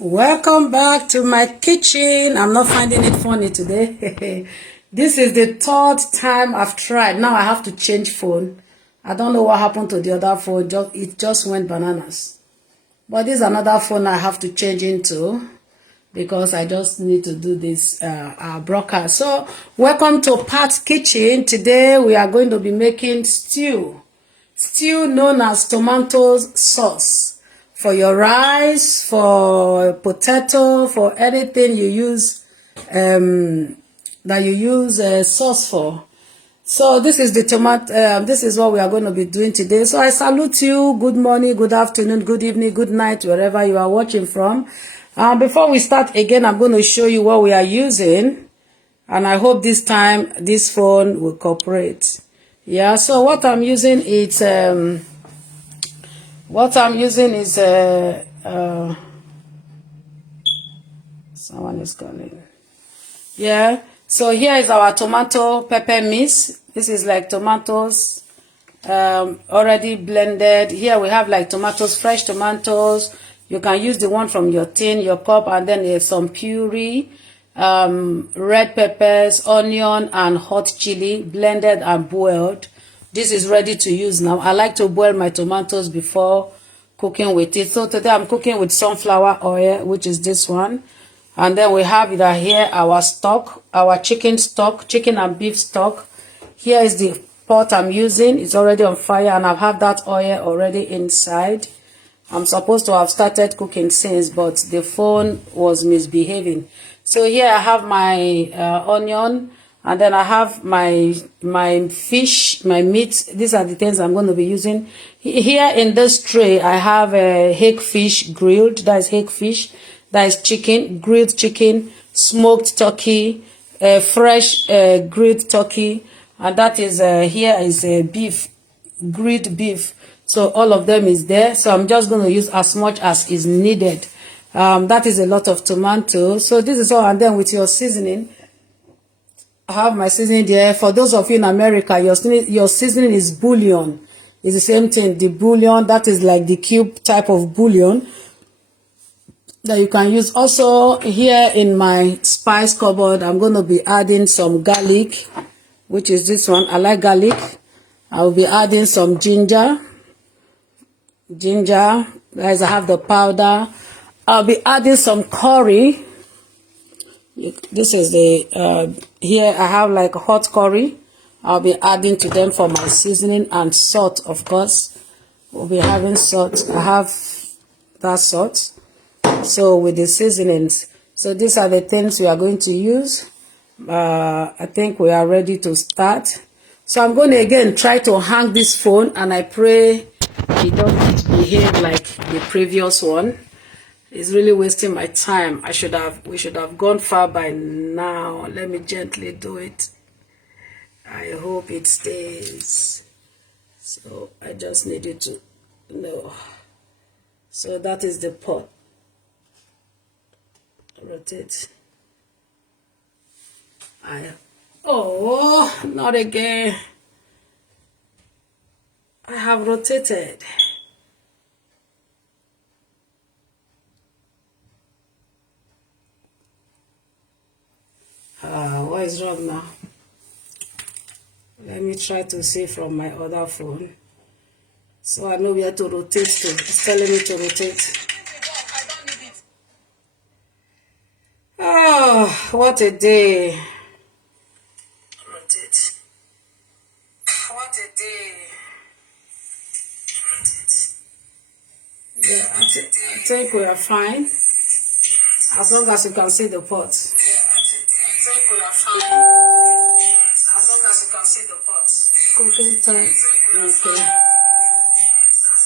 Welcome back to my kitchen. I'm not finding it funny today. This is the third time I've tried. Now I have to change phone. I don't know what happened to the other phone. It just went bananas. But this is another phone I have to change into because I just need to do this broadcast. So welcome to Pat's Kitchen. Today we are going to be making stew. Stew known as tomato sauce. For your rice, for potato, for anything you use that you use sauce for. So this is the tomato. This is what we are going to be doing today. So I salute you. Good morning, good afternoon, good evening, good night, wherever you are watching from. Before we start again, I'm going to show you what we are using, and I hope this time this phone will cooperate. Yeah. So what I'm using is someone is calling. Yeah. So here is our tomato pepper mix. This is like tomatoes already blended. Here we have like tomatoes, fresh tomatoes. You can use the one from your tin, your cup, and then there's some puree, red peppers, onion, and hot chili blended and boiled. This is ready to use now. I like to boil my tomatoes before cooking with it. So today I'm cooking with sunflower oil, which is this one. And then we have it here, our stock, our chicken stock, chicken and beef stock. Here is the pot I'm using. It's already on fire and I have that oil already inside. I'm supposed to have started cooking since, but the phone was misbehaving. So here I have my onion, and then I have my fish, my meat. These are the things I'm going to be using. Here in this tray, I have a hake grilled. That is hake fish. That is chicken, grilled chicken, smoked turkey, fresh grilled turkey, and that is here is beef, grilled beef. So all of them is there. So I'm just going to use as much as is needed. That is a lot of tomato. So this is all. And then with your seasoning, I have my seasoning there. For those of you in America, your seasoning is bouillon. It's the same thing. The bouillon, that is like the cube type of bouillon that you can use. Also here in my spice cupboard, I'm going to be adding some garlic, which is this one. I like garlic. I will be adding some ginger, guys. I have the powder. I'll be adding some curry. This is the here I have like hot curry. I'll be adding to them for my seasoning, and salt, of course. We'll be having salt. I have that salt. So with the seasonings, so these are the things we are going to use. I think we are ready to start. So I'm going to again try to hang this phone, and I pray it don't behave like the previous one. It's really wasting my time. We should have gone far by now. Let me gently do it. I hope it stays. So I just needed to know. So that is the pot. Rotate. Oh, not again. I have rotated. What is wrong now? Let me try to see from my other phone. So I know where to rotate to. It's telling me to rotate. Oh, what a day. Rotate. What a day. Rotate. Yeah, I think we are fine. As long as you can see the pot. I think we are fine. As long as you can see the pot. Cooking time. Okay. As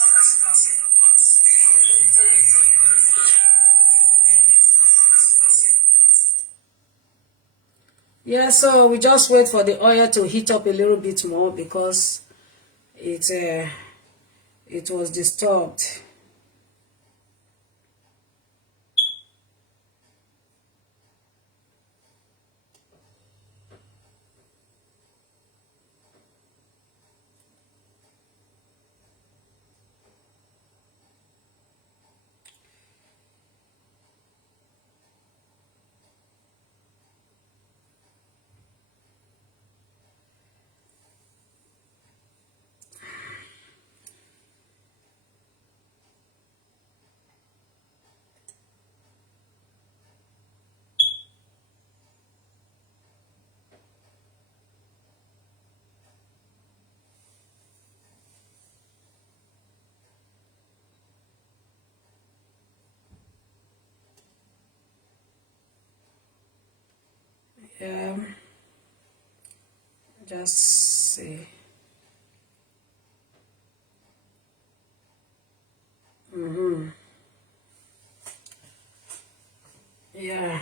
long as you can see the pot. Cooking time. Yeah, so we just wait for the oil to heat up a little bit more because it was disturbed. Yeah, just see. Yeah.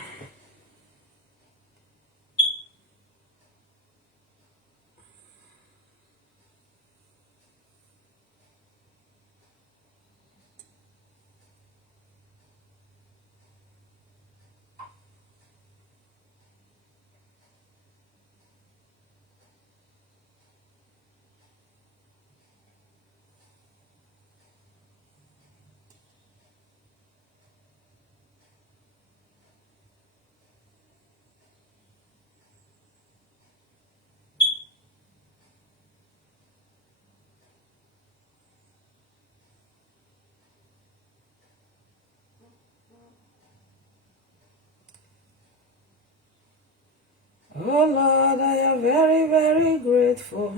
Oh Lord, I am very, very grateful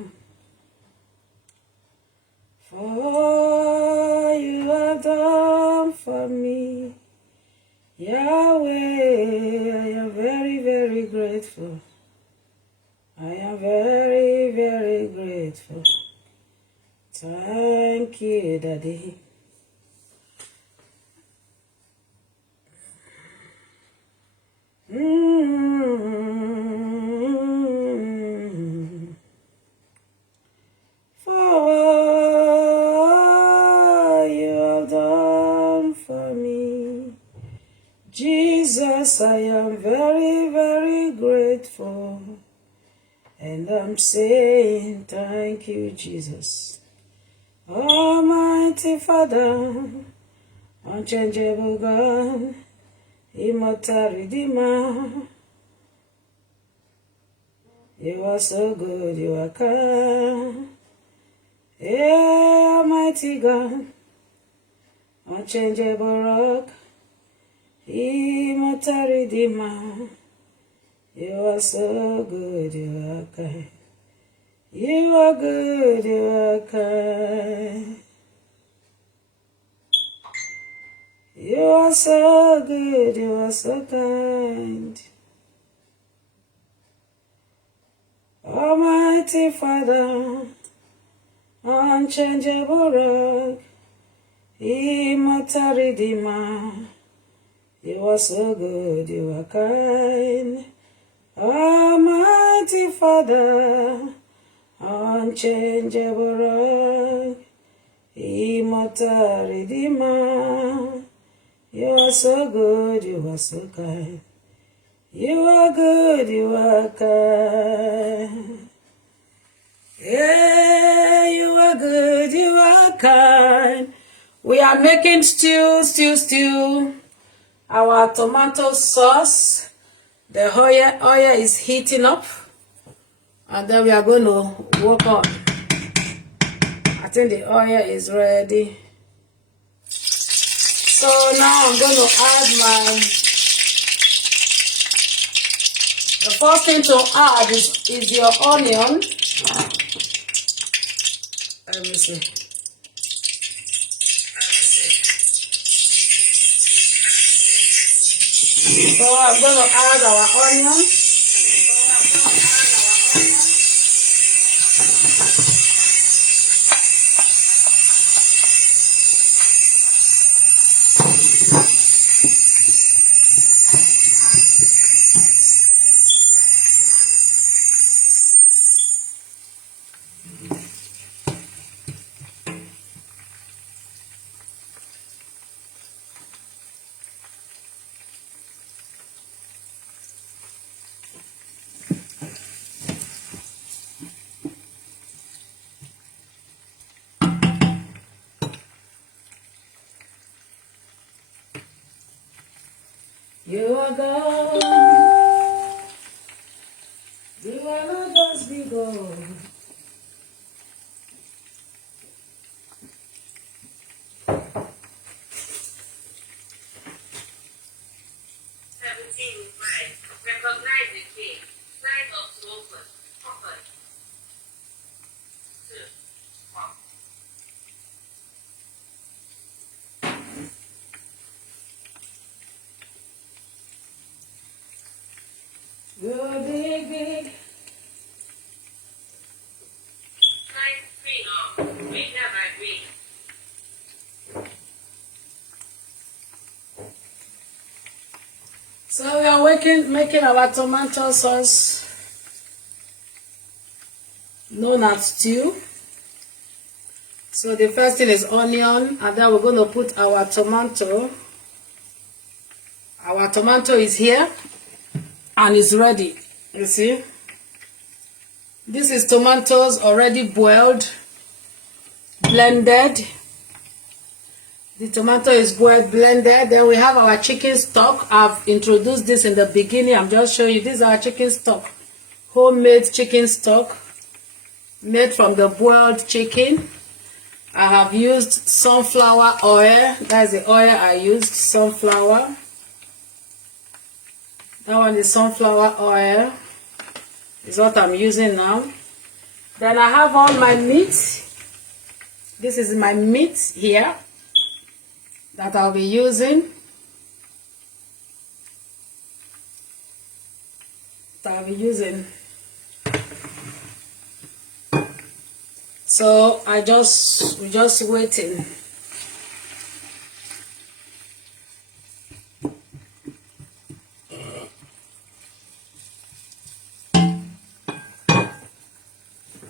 for all you have done for me. Yahweh, I am very, very grateful. I am very, very grateful. Thank you, Daddy. For all you have done for me. Jesus, I am very, very grateful. And I'm saying thank you, Jesus. Almighty Father, unchangeable God, immortal Redeemer. You are so good, you are kind. Yeah, Almighty God, unchangeable rock, immortal Redeemer. You are so good, you are kind. You are good, you are kind. You are so good, you are so kind. Almighty Father, unchangeable rock, immortal Redeemer. You are so good, you are kind. Almighty Father, unchangeable rock, immortal Redeemer. You are so good, you are so kind. You are good, you are kind. Yeah, you are good, you are kind. We are making stew. Our tomato sauce. The oil is heating up. And then we are going to work on. I think the oil is ready. So now I'm going to add the first thing to add is your onion. Let me see. So I'm going to add our onion. You are God. You are not just be God. Recognize the key. Sign up to open. Open. 2. 1. You'll be So we are making our tomato sauce known as stew. So the first thing is onion, and then we're going to put our tomato. Our tomato is here and is ready. You see, this is tomatoes already boiled, blended. The tomato is boiled, blended. Then we have our chicken stock. I've introduced this in the beginning. I'm just showing you. This is our chicken stock, homemade chicken stock made from the boiled chicken. I have used sunflower oil. That's the oil I used, sunflower. That one is sunflower oil. Is what I'm using now. Then I have all my meat. This is my meat here that I'll be using. So we're just waiting.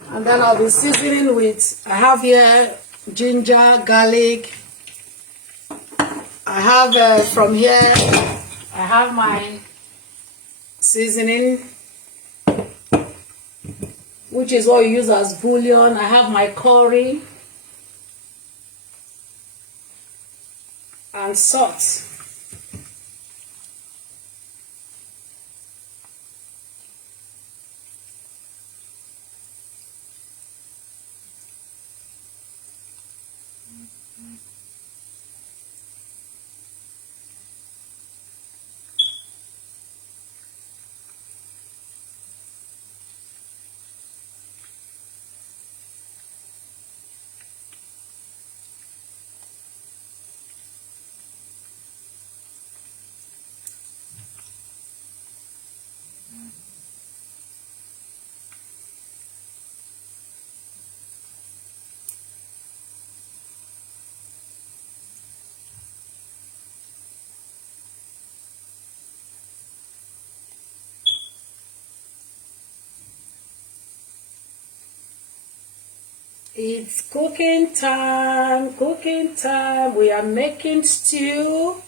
And then I'll be seasoning with, I have here ginger, garlic. I have from here, I have my seasoning, which is what you use as bouillon. I have my curry and salt. It's cooking time, cooking time. We are making stew,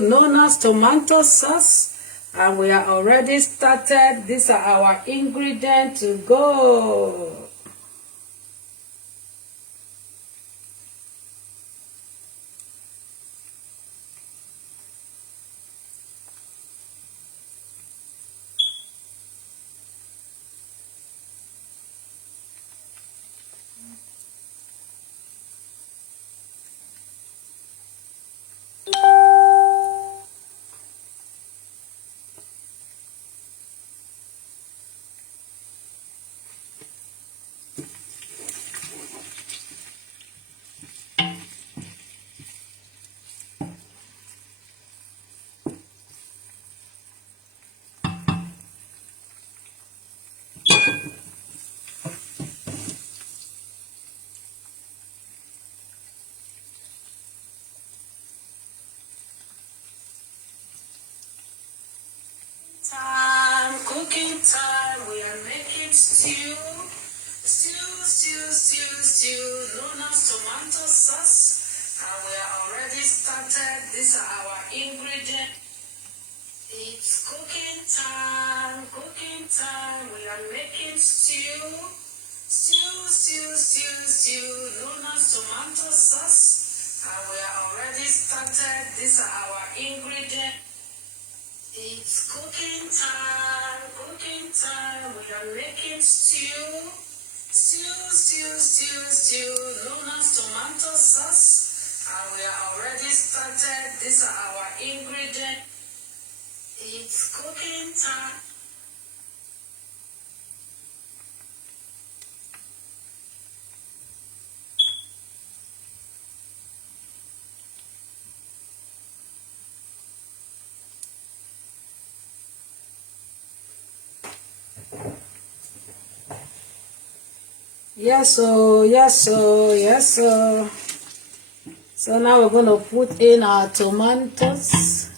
known as tomato sauce. And we are already started. These are our ingredients to go. Cooking time. We are making stew, known as tomato sauce. And we are already started. These are our ingredients. It's cooking time, cooking time. We are making stew, known as tomato sauce. And we are already started. These are our ingredients. It's cooking time, cooking time. We are making stew, known as tomato sauce. And we are already started. These are our ingredients. It's cooking time. Yes, so. So now we're going to put in our tomatoes.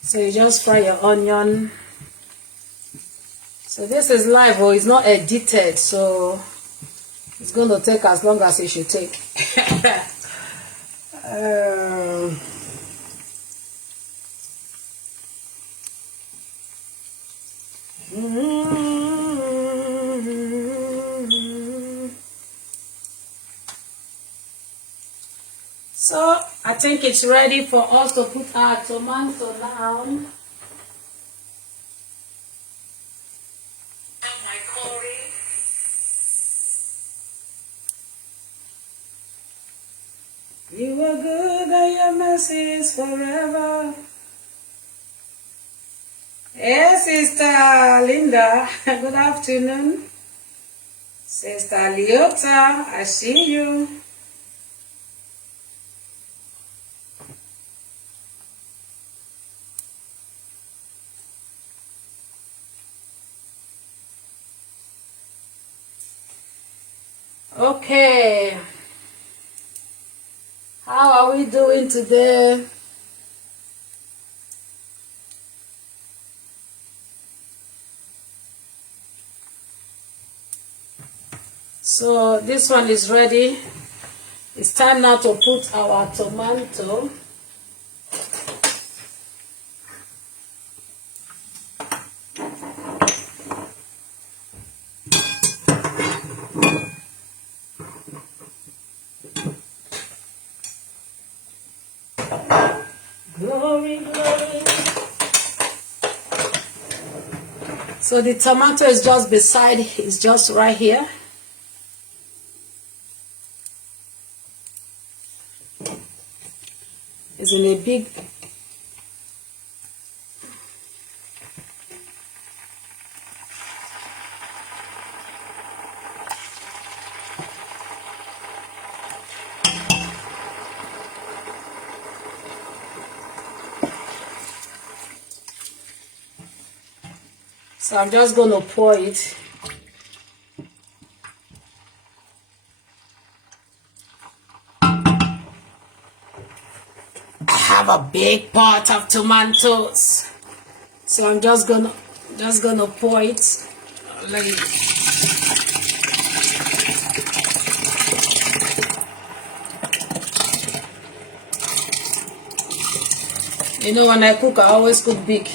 So you just fry your onion. So this is live, or it's not edited, so it's going to take as long as it should take. So I think it's ready for us to put our tomato now. You are good and your mercy is forever. Yes, Sister Linda, good afternoon. Sister Leota, I see you. Okay. How are we doing today? So this one is ready. It's time now to put our tomato. Glory, glory. So the tomato is just beside, it's just right here. It's in a big, so I'm just going to pour it. I have a big pot of tomatoes, so I'm just gonna pour it. Like, you know, when I cook, I always cook big.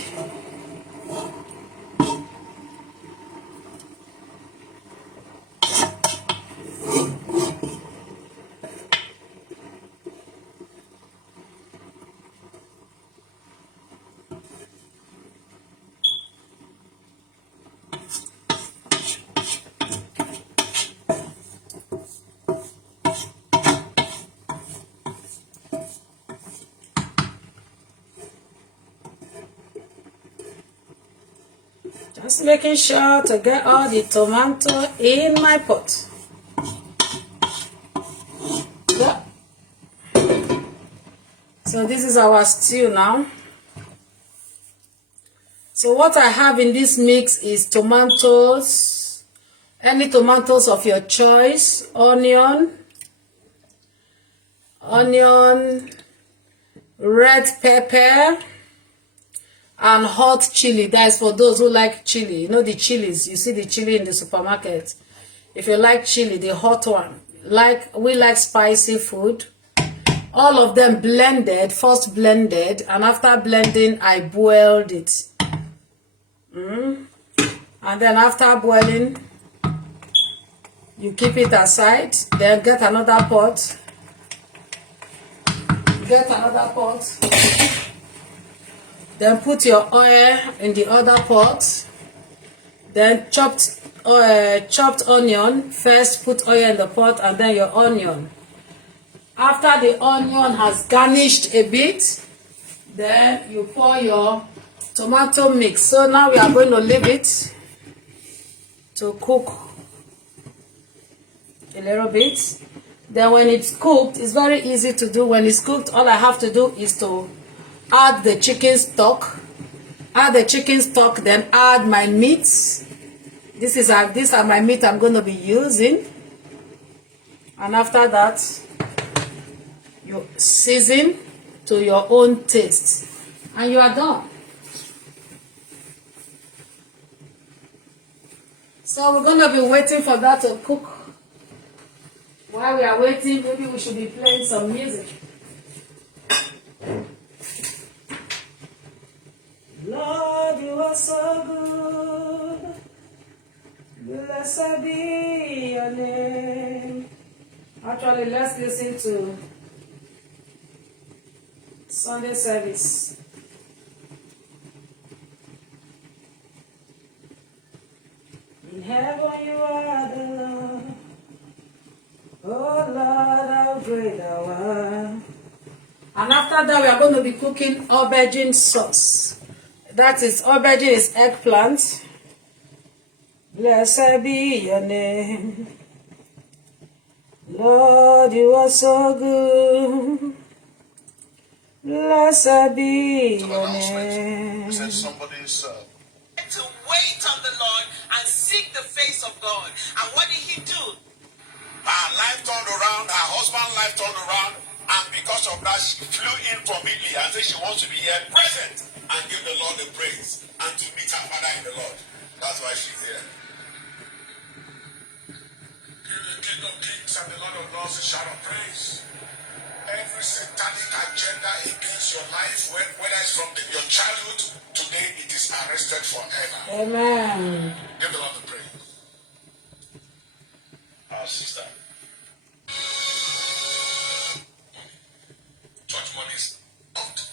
Just making sure to get all the tomato in my pot. Yeah. So this is our stew now. So what I have in this mix is tomatoes, any tomatoes of your choice, onion, red pepper, and hot chili. That is for those who like chili. You know the chilies. You see the chili in the supermarket. If you like chili, the hot one. We like spicy food. All of them blended, first blended, and after blending, I boiled it. And then after boiling, you keep it aside. Then get another pot. Then put your oil in the other pot. Then chopped onion. First put oil in the pot and then your onion. After the onion has garnished a bit, then you pour your tomato mix. So now we are going to leave it. to cook a little bit. Then when it's cooked, it's very easy to do. When it's cooked, all I have to do is to add the chicken stock. Add the chicken stock, then add my meats. These are my meat I'm going to be using. And after that, you season to your own taste. And you are done. So we're going to be waiting for that to cook. While we are waiting, maybe we should be playing some music. Lord, you are so good. Blessed be your name. Actually, let's listen to Sunday service. In heaven you are the Lord. Oh Lord, how great thou art. And after that, we are going to be cooking aubergine sauce. That is, aubergine is eggplant. Blessed be your name. Lord, you are so good. Blessed be your name. Somebody's to wait on the Lord and seek the face of God. And what did he do? Her life turned around, her husband's life turned around, and because of that, she flew in from Italy and said she wants to be here present and give the Lord the praise and to meet her father in the Lord. That's why she's here. Give the King of Kings and the Lord of Lords a shout of praise. Every satanic agenda against your life, whether it's from your childhood, today it is arrested forever. Amen. Give the Lord the praise. Our sister. Church money is out.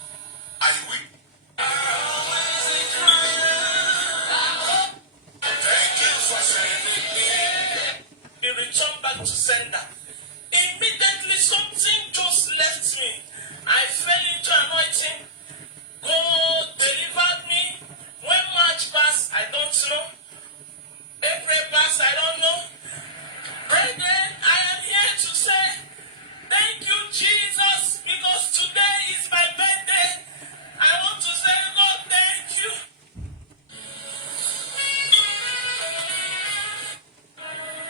I will. Thank you for sending me. He returned back to sender. Immediately something just left me. I fell into anointing. God delivered me. When March passed, I don't know. April passed, I don't know. Brethren, I am here to say thank you, Jesus, because today is my birthday. I want to say, God, thank you.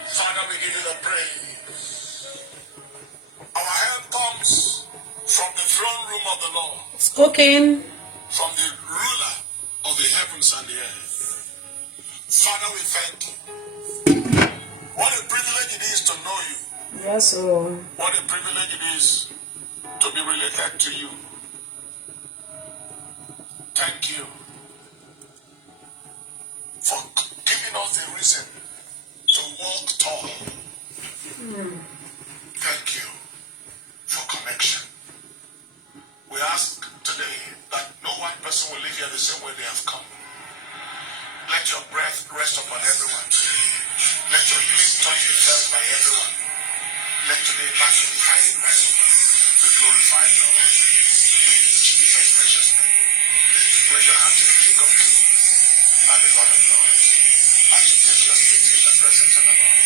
Father, we give you the praise. Our help comes from the throne room of the Lord. It's cooking. From the ruler of the heavens and the earth. Father, we thank you. What a privilege it is to know you. Yes, sir. What a privilege it is to be related to you. Thank you for giving us the reason to walk tall. Thank you for connection. We ask today that no one person will leave here the same way they have come. Let your breath rest upon everyone. Let your healing touch be felt by everyone. Let today magnify in be glorified, Lord. In Jesus' precious name. Raise your hand to the King of Kings and the Lord of Lords as you take your seat in the presence of the Lord.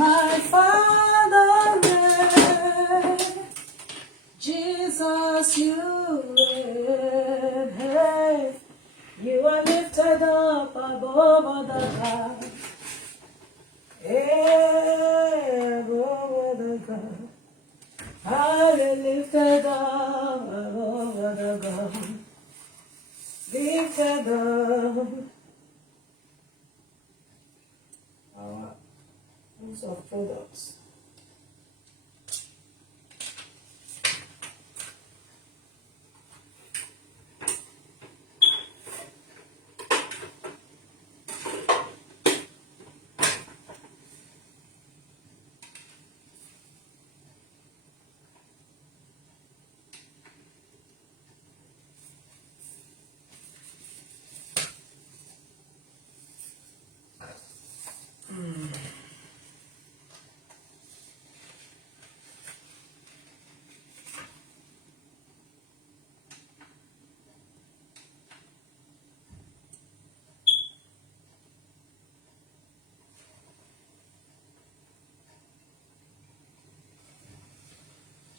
my fatherland. Jesus, you reign. Hey, you are lifted up above all the gods. Hey, above all the gods. I am lifted up above all the gods. Lifted up. Our use of products.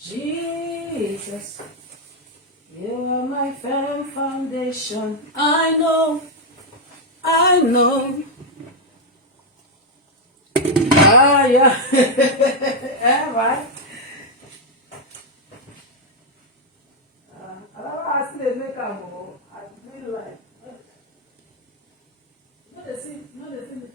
Jesus, you are my firm foundation. I know. Ah, yeah. Yeah, right. I don't ask you to make a move. I feel like. No, they see me.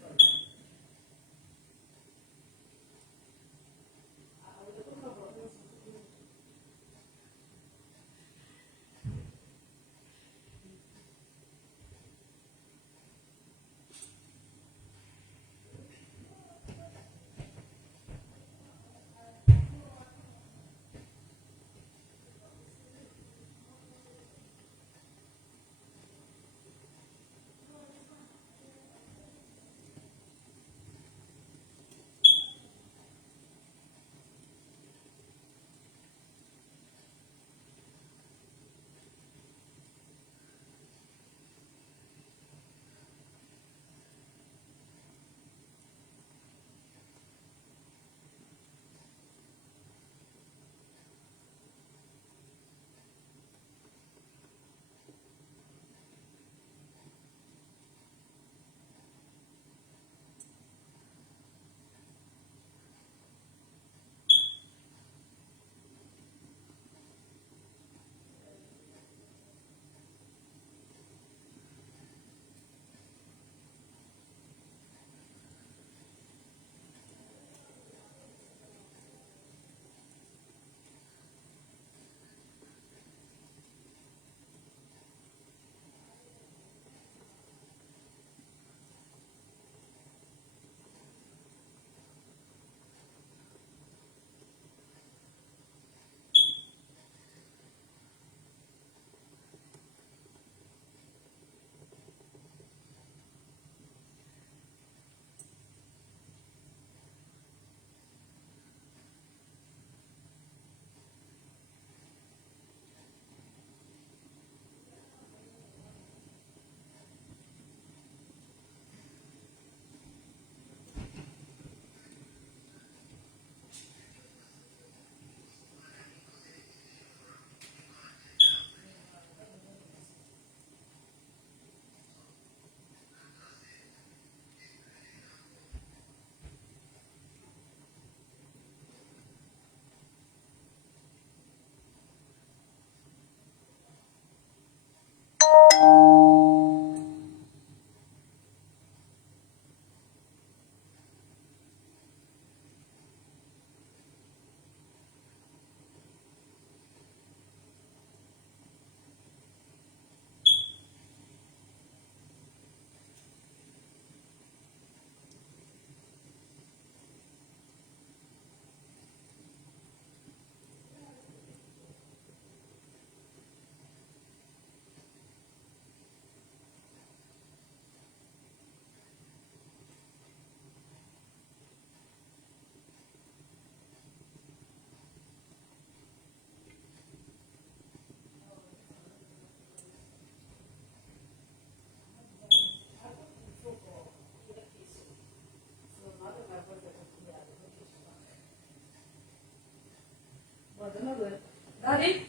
they're not good. Daddy?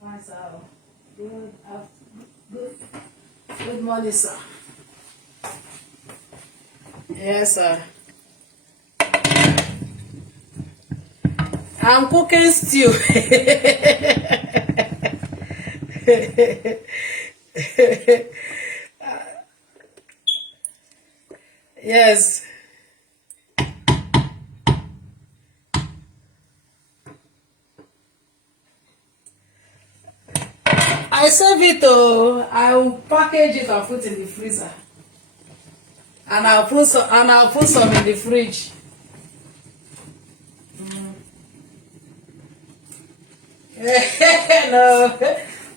Fine, sir. Good morning, sir. Yes, sir. I'm cooking stew. Yes. I save it though. I'll package it and put it in the freezer. And I'll put some in the fridge. No,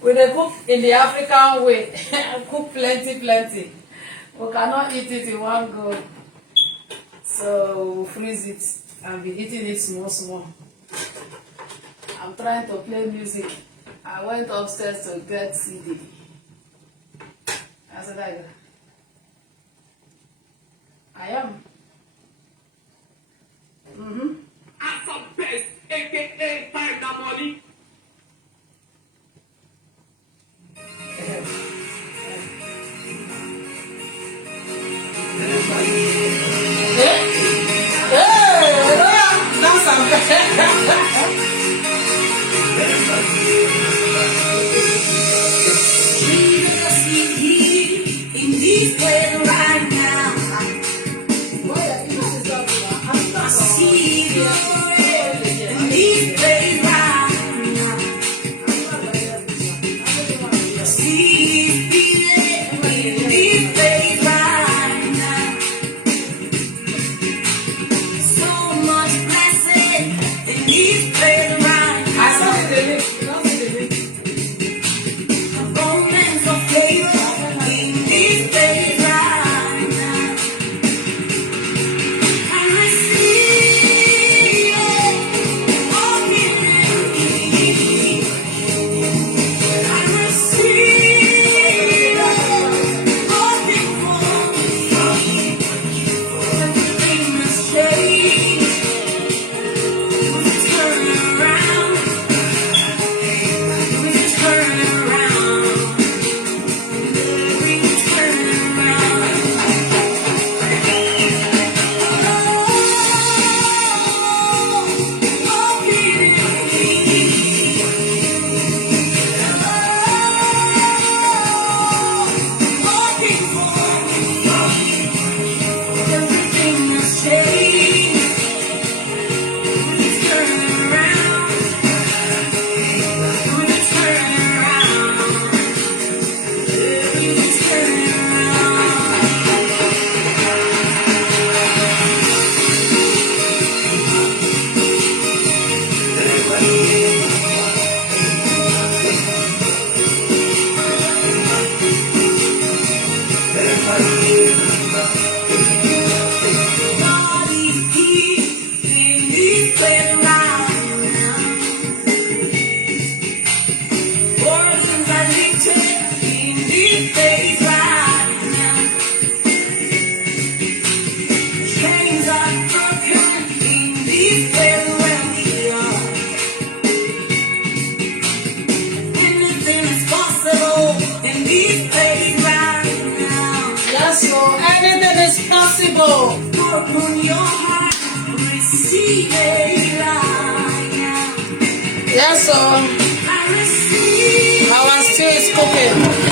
we dey cook in the African way. Cook plenty. We cannot eat it in one go. So we'll freeze it and be eating it small. I'm trying to play music. I went upstairs to get CD. I said I am. As a best, aka time that money. So anything is possible. Open your heart, receive it. Yes, so I receive. our stew is cooking.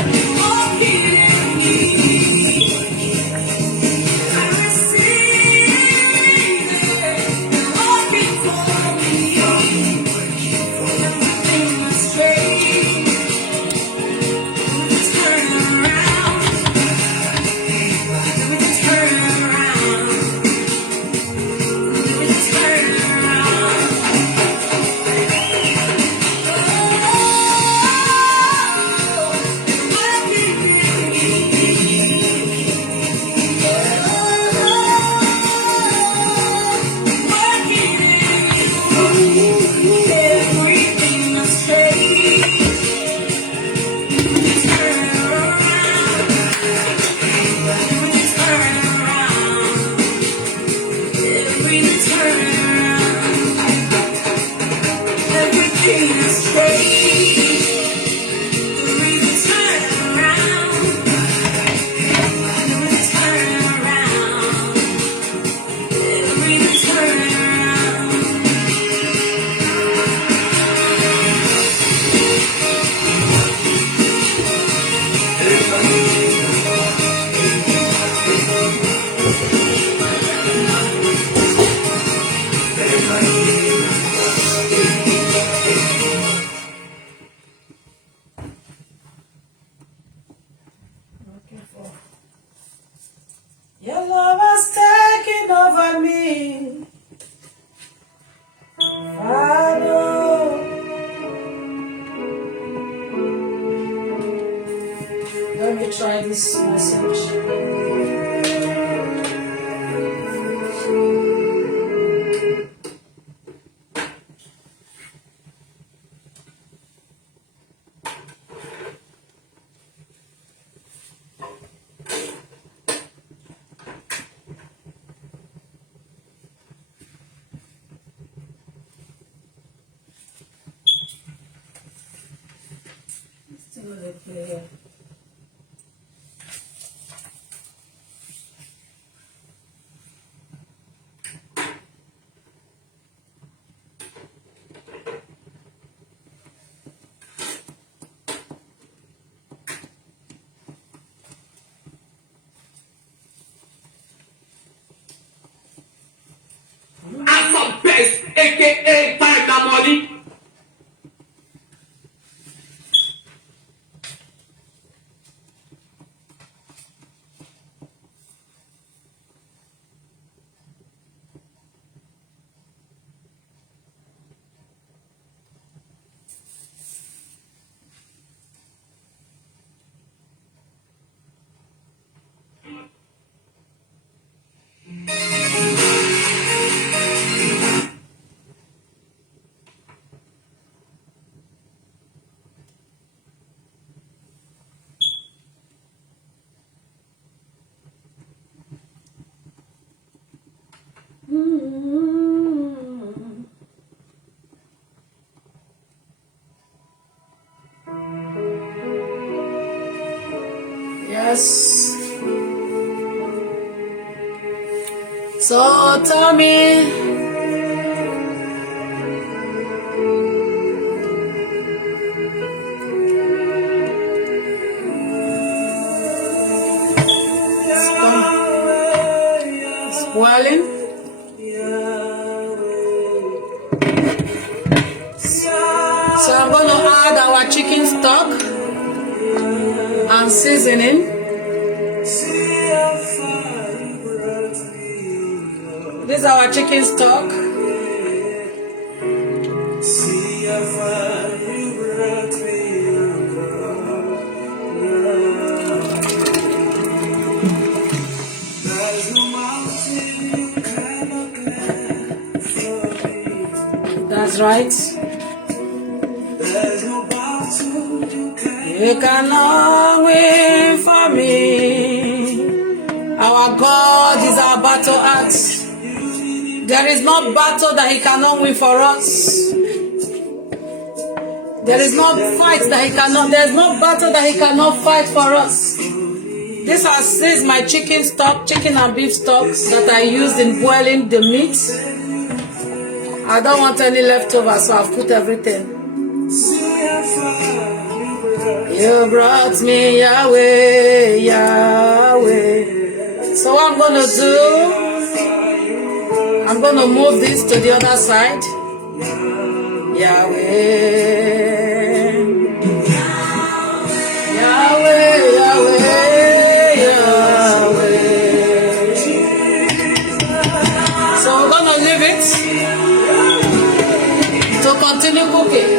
me. Father. Let me try this message. Still the player. Alpha Best, aka Tiger Money. Yes. So tell me. It's boiling. So I'm going to add our chicken stock and seasoning. This is our chicken stock. That's right. You cannot win for me. Our God is our battle axe. There is no battle that he cannot win for us. There is no fight that he cannot. There is no battle that he cannot fight for us. This is my chicken stock, chicken and beef stock that I used in boiling the meat. I don't want any leftovers, so I've put everything. You brought me Yahweh, Yahweh. So what I'm going to do, I'm going to move this to the other side. Yahweh. Yahweh, Yahweh, Yahweh. So we're going to leave it to continue cooking.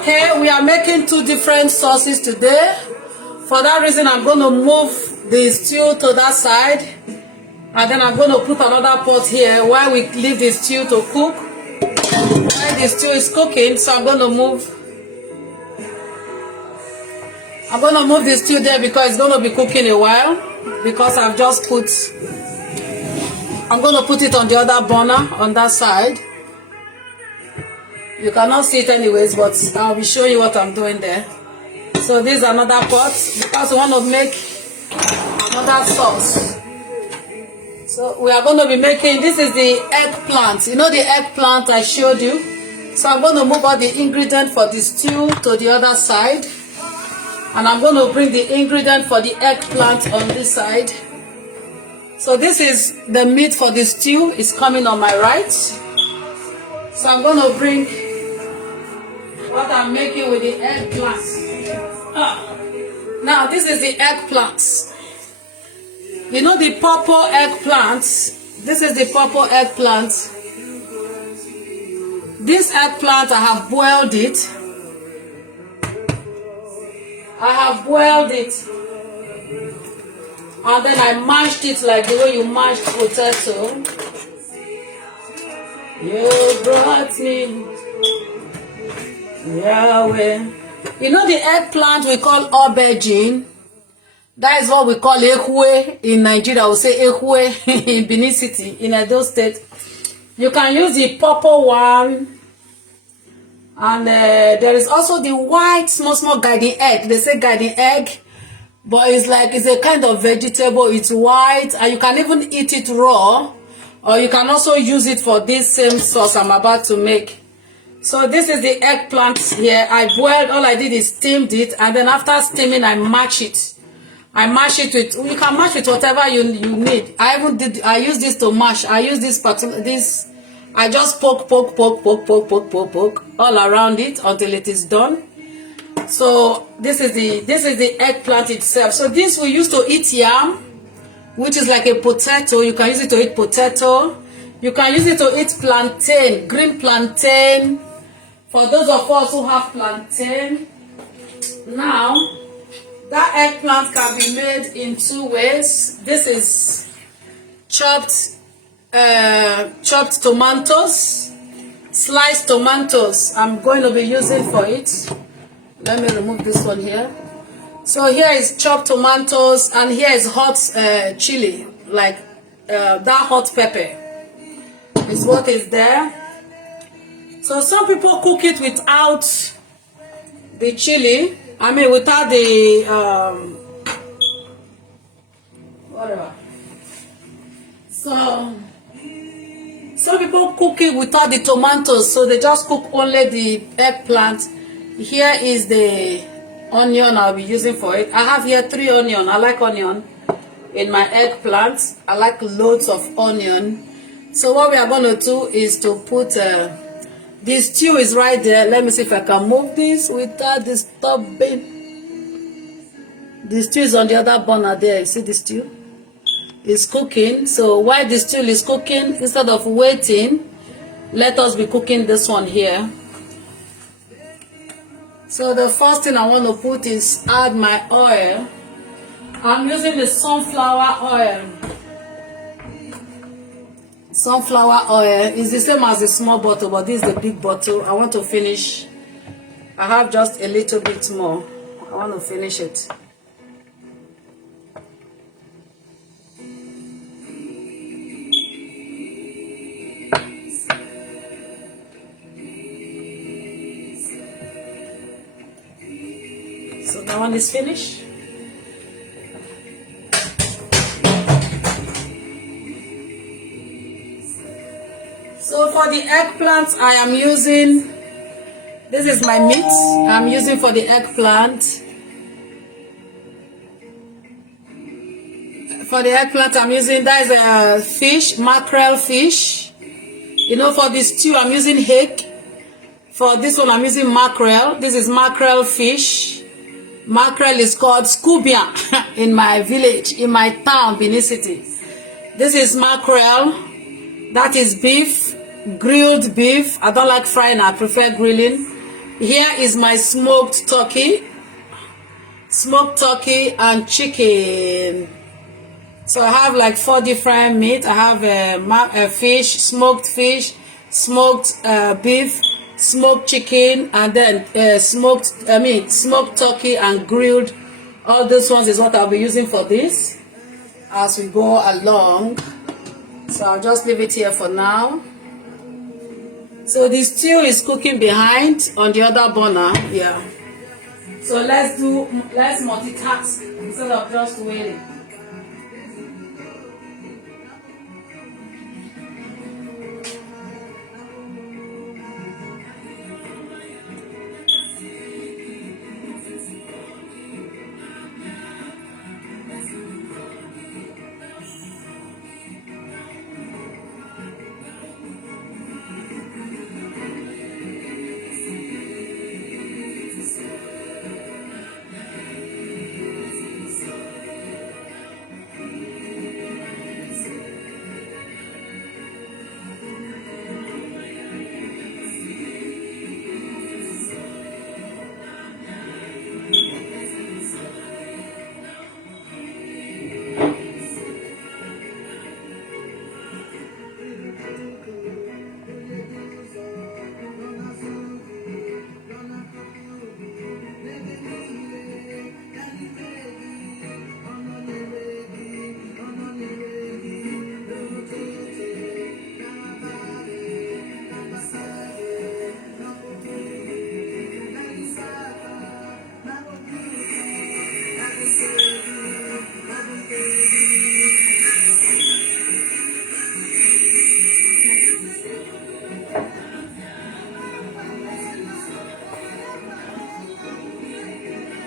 Okay, we are making 2 different sauces today. For that reason, I'm going to move the stew to that side. And then I'm going to put another pot here while we leave the stew to cook. While the stew is cooking, so I'm going to move the stew there because it's going to be cooking a while. Because I'm going to put it on the other burner on that side. You cannot see it anyways, but I'll be showing you what I'm doing there. So this is another pot because we want to make another sauce. So we are going to be making, this is the eggplant. You know the eggplant I showed you? So I'm going to move all the ingredient for the stew to the other side. And I'm going to bring the ingredient for the eggplant on this side. So this is the meat for the stew. It's coming on my right. So I'm going to bring what I'm making with the eggplants. Now this is the eggplants. You know the purple eggplants. This is the purple eggplant. This eggplant, I have boiled it. And then I mashed it like the way you mashed potato. You brought me Yahweh. You know the eggplant we call aubergine? That is what we call ehue in Nigeria. We say ehue in Benin City, in Edo State. You can use the purple one. And there is also the white small garden egg. They say garden egg. But it's a kind of vegetable. It's white. And you can even eat it raw. Or you can also use it for this same sauce I'm about to make. So this is the eggplant here. I boiled, all I did is steamed it, and then after steaming, I mash it. I mash it with, you can mash it whatever you need. I use this to mash. I use this I just poke all around it until it is done. So this is the eggplant itself. So this we used to eat yam, which is like a potato. You can use it to eat potato. You can use it to eat plantain, green plantain. For those of us who have plantain. Now, that eggplant can be made in 2 ways. This is chopped tomatoes, sliced tomatoes. I'm going to be using for it. Let me remove this one here. So here is chopped tomatoes, and here is hot chili, like that hot pepper is what is there. So some people cook it without the chili. I mean without the whatever. So some people cook it without the tomatoes, so they just cook only the eggplant. Here is the onion I'll be using for it. I have here 3 onions. I like onion in my eggplant. I like loads of onion. So what we are going to do is to put the stew is right there. Let me see if I can move this without disturbing. The stew is on the other burner there. You see the stew is cooking. So while the stew is cooking, instead of waiting, let us be cooking this one here. So the first thing I want to put is add my oil. I'm using the sunflower oil. Sunflower oil is the same as the small bottle, but this is the big bottle. I want to finish. I have just a little bit more. I want to finish it. So that one is finished. So for the eggplant, I am using, this is my meat I'm using for the eggplant. For the eggplant I'm using, that is a fish, mackerel fish. You know, for the stew I'm using hake. For this one I'm using mackerel. This is mackerel fish. Mackerel is called scubia in my village, in my town, Benin City. This is mackerel. That is beef, grilled beef. I don't like frying, I prefer grilling. Here is my smoked turkey and chicken. So I have like 4 different meat. I have a fish, smoked beef, smoked chicken, and then smoked turkey and grilled. All those ones is what I'll be using for this as we go along. So I'll just leave it here for now. So the stew is cooking behind on the other burner. Yeah. So let's multitask instead of just waiting.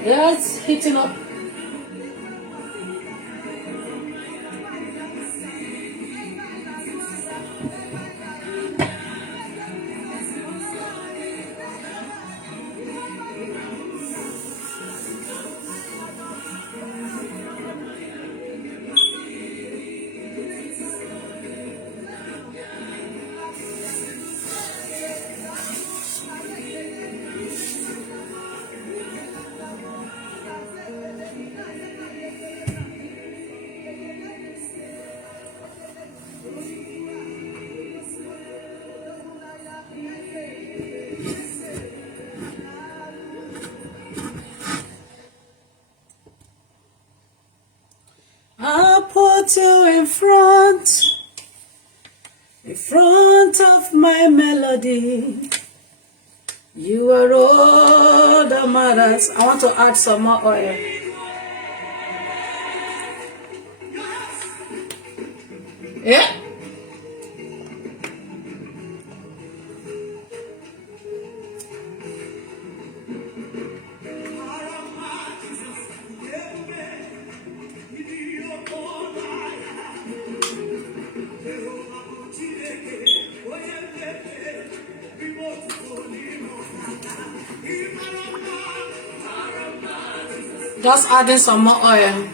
Yeah, it's heating up. I'll put you in front of my melody. You are all that matters. I want to add some more oil. Yeah. Just adding some more oil.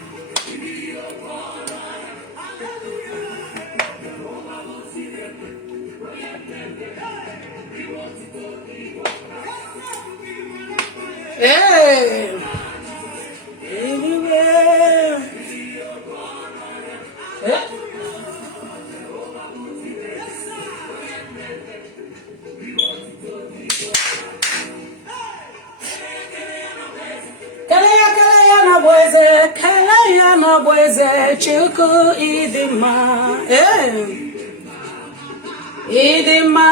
Hey! Anywhere. Hey. Kalaya na bweze chuku idima. Hey! Idima.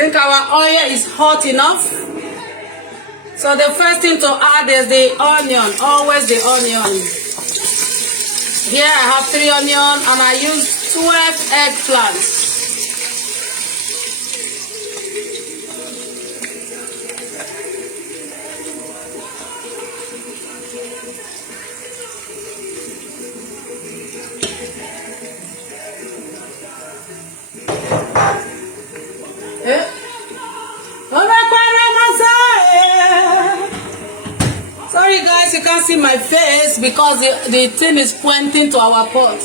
Think our oil is hot enough? So the first thing to add is the onion, always the onion. Here I have 3 onions and I use 12 eggplants. Sorry guys, you can't see my face because the thing is pointing to our pot.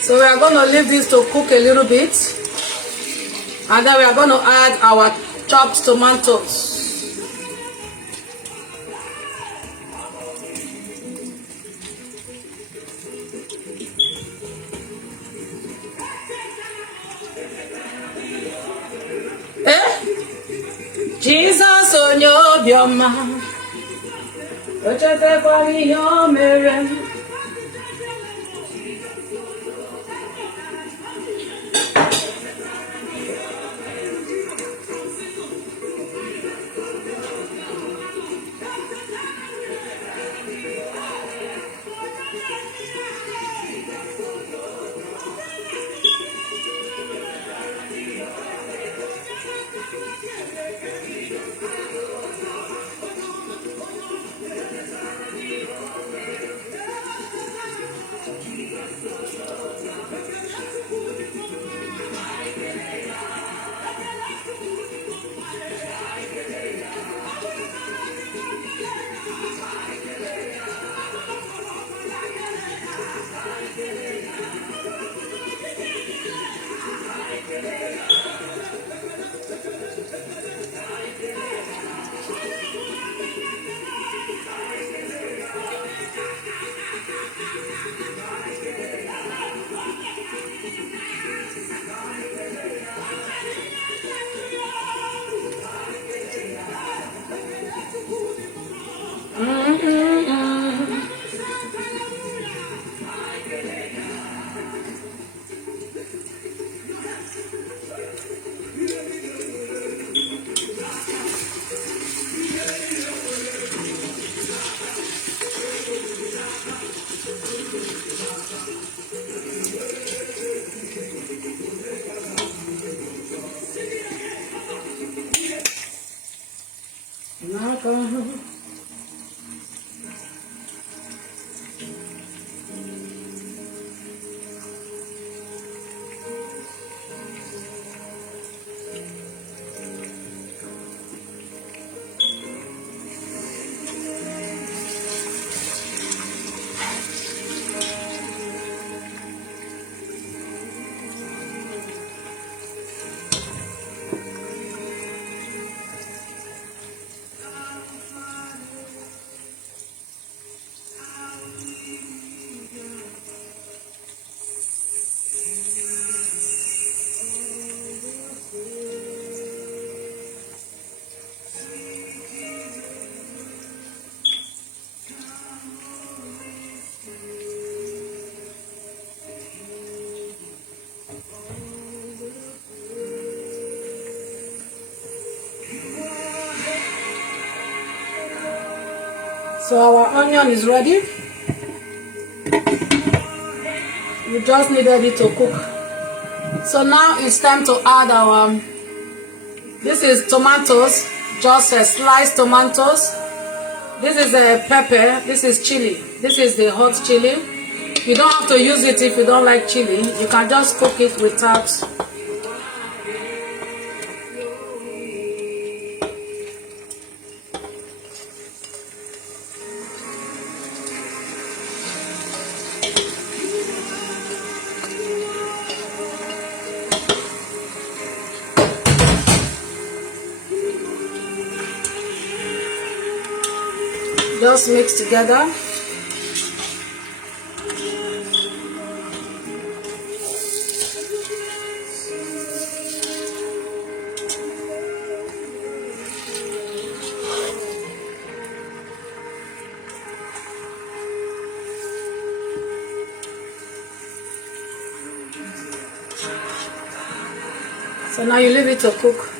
So we are going to leave this to cook a little bit. And then we are going to add our chopped tomatoes. Jesus onyo bioma ochete kwa ihe mere So our onion is ready. We just needed it to cook. So now it's time to add our, this is tomatoes, just sliced tomatoes. This is a pepper, this is chili. This is the hot chili. You don't have to use it if you don't like chili. You can just cook it without. Just mix together. So now you leave it to cook.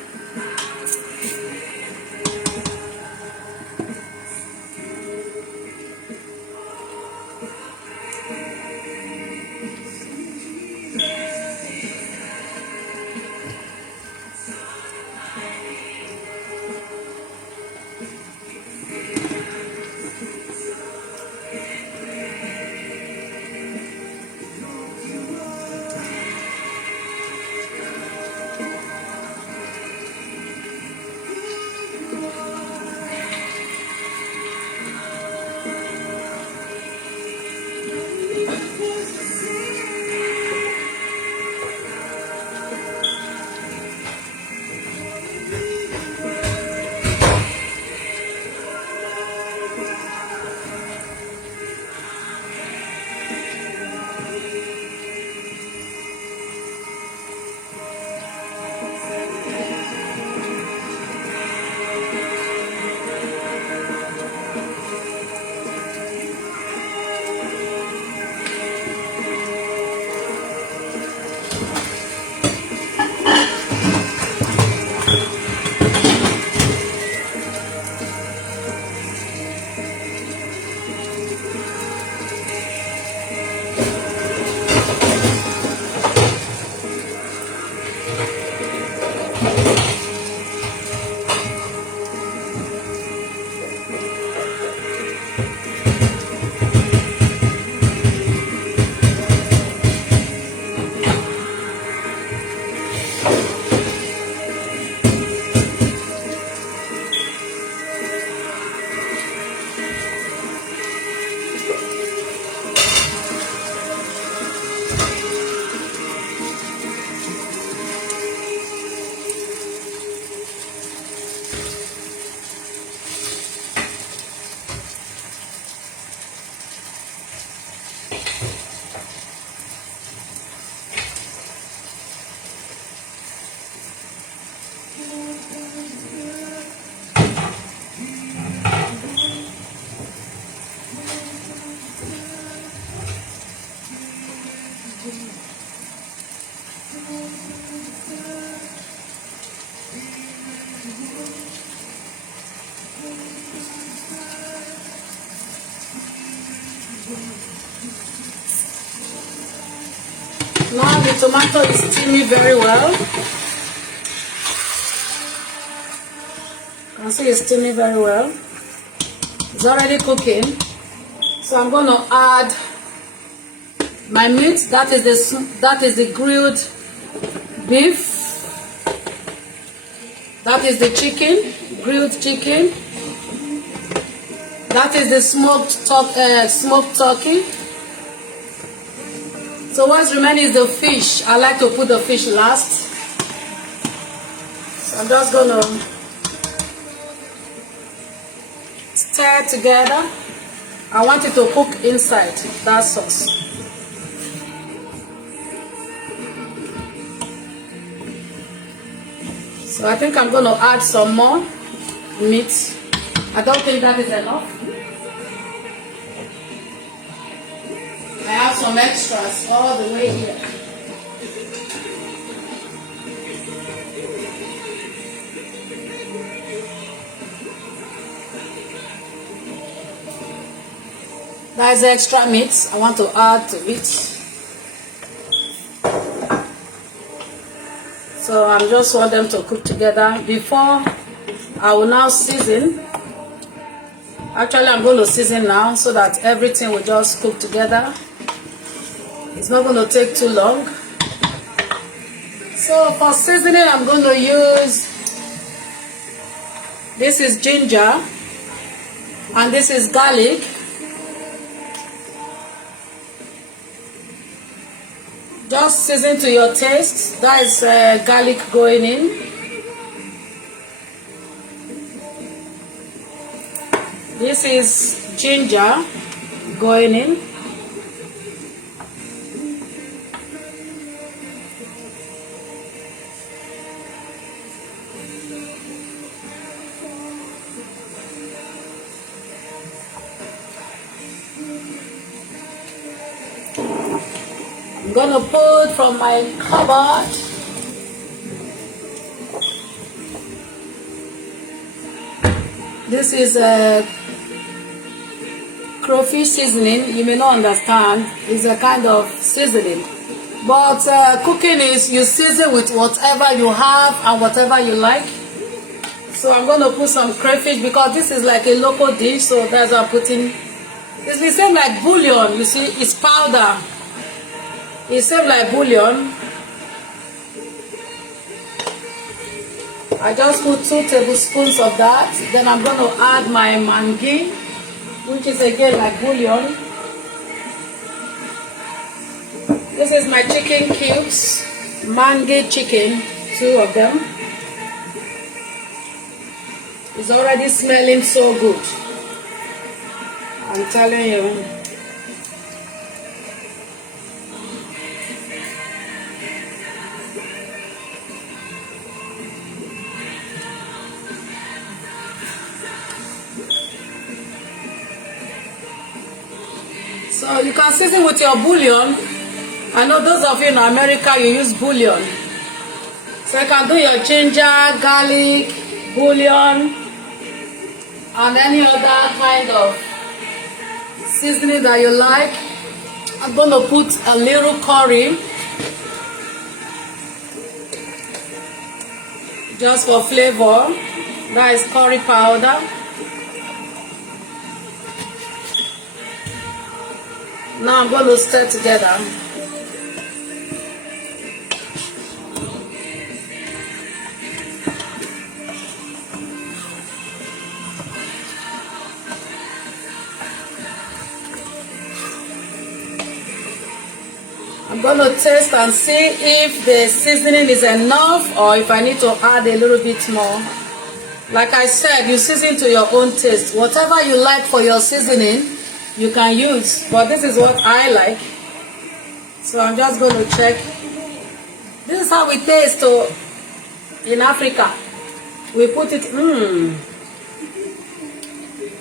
Now the tomato is steaming very well. You can see it's steaming very well. It's already cooking. So I'm going to add my meat. That is the grilled beef. That is the chicken, grilled chicken. That is the smoked turkey. So what's remaining is the fish. I like to put the fish last. So I'm just gonna stir together. I want it to cook inside that sauce. So I think I'm gonna add some more meat. I don't think that is enough. I have some extras all the way here. That is extra meat I want to add to it. So I just want them to cook together. Before I will now season. Actually, I'm going to season now so that everything will just cook together. It's not going to take too long. So for seasoning, I'm going to use, this is ginger and this is garlic. Just season to your taste. That is garlic going in. This is ginger going in. I'm gonna put from my cupboard This is a crayfish seasoning. You may not understand. It's a kind of seasoning. But cooking is you season with whatever you have and whatever you like. So I'm going to put some crayfish because this is like a local dish. So that's what I'm putting. It's the same like bouillon. You see, it's powder. It's same like bouillon. I just put 2 tablespoons of that. Then I'm going to add my mangi, which is again like bouillon. This is my chicken cubes, mangi chicken, 2 of them. It's already smelling so good. I'm telling you. So you can season with your bouillon. I know those of you in America, you use bouillon. So you can do your ginger, garlic, bouillon, and any other kind of seasoning that you like. I'm going to put a little curry just for flavor. That is curry powder. Now I'm going to stir together. I'm going to taste and see if the seasoning is enough or if I need to add a little bit more. Like I said, you season to your own taste. Whatever you like for your seasoning, you can use. But this is what I like. So I'm just going to check. This is how we taste in Africa. We put it,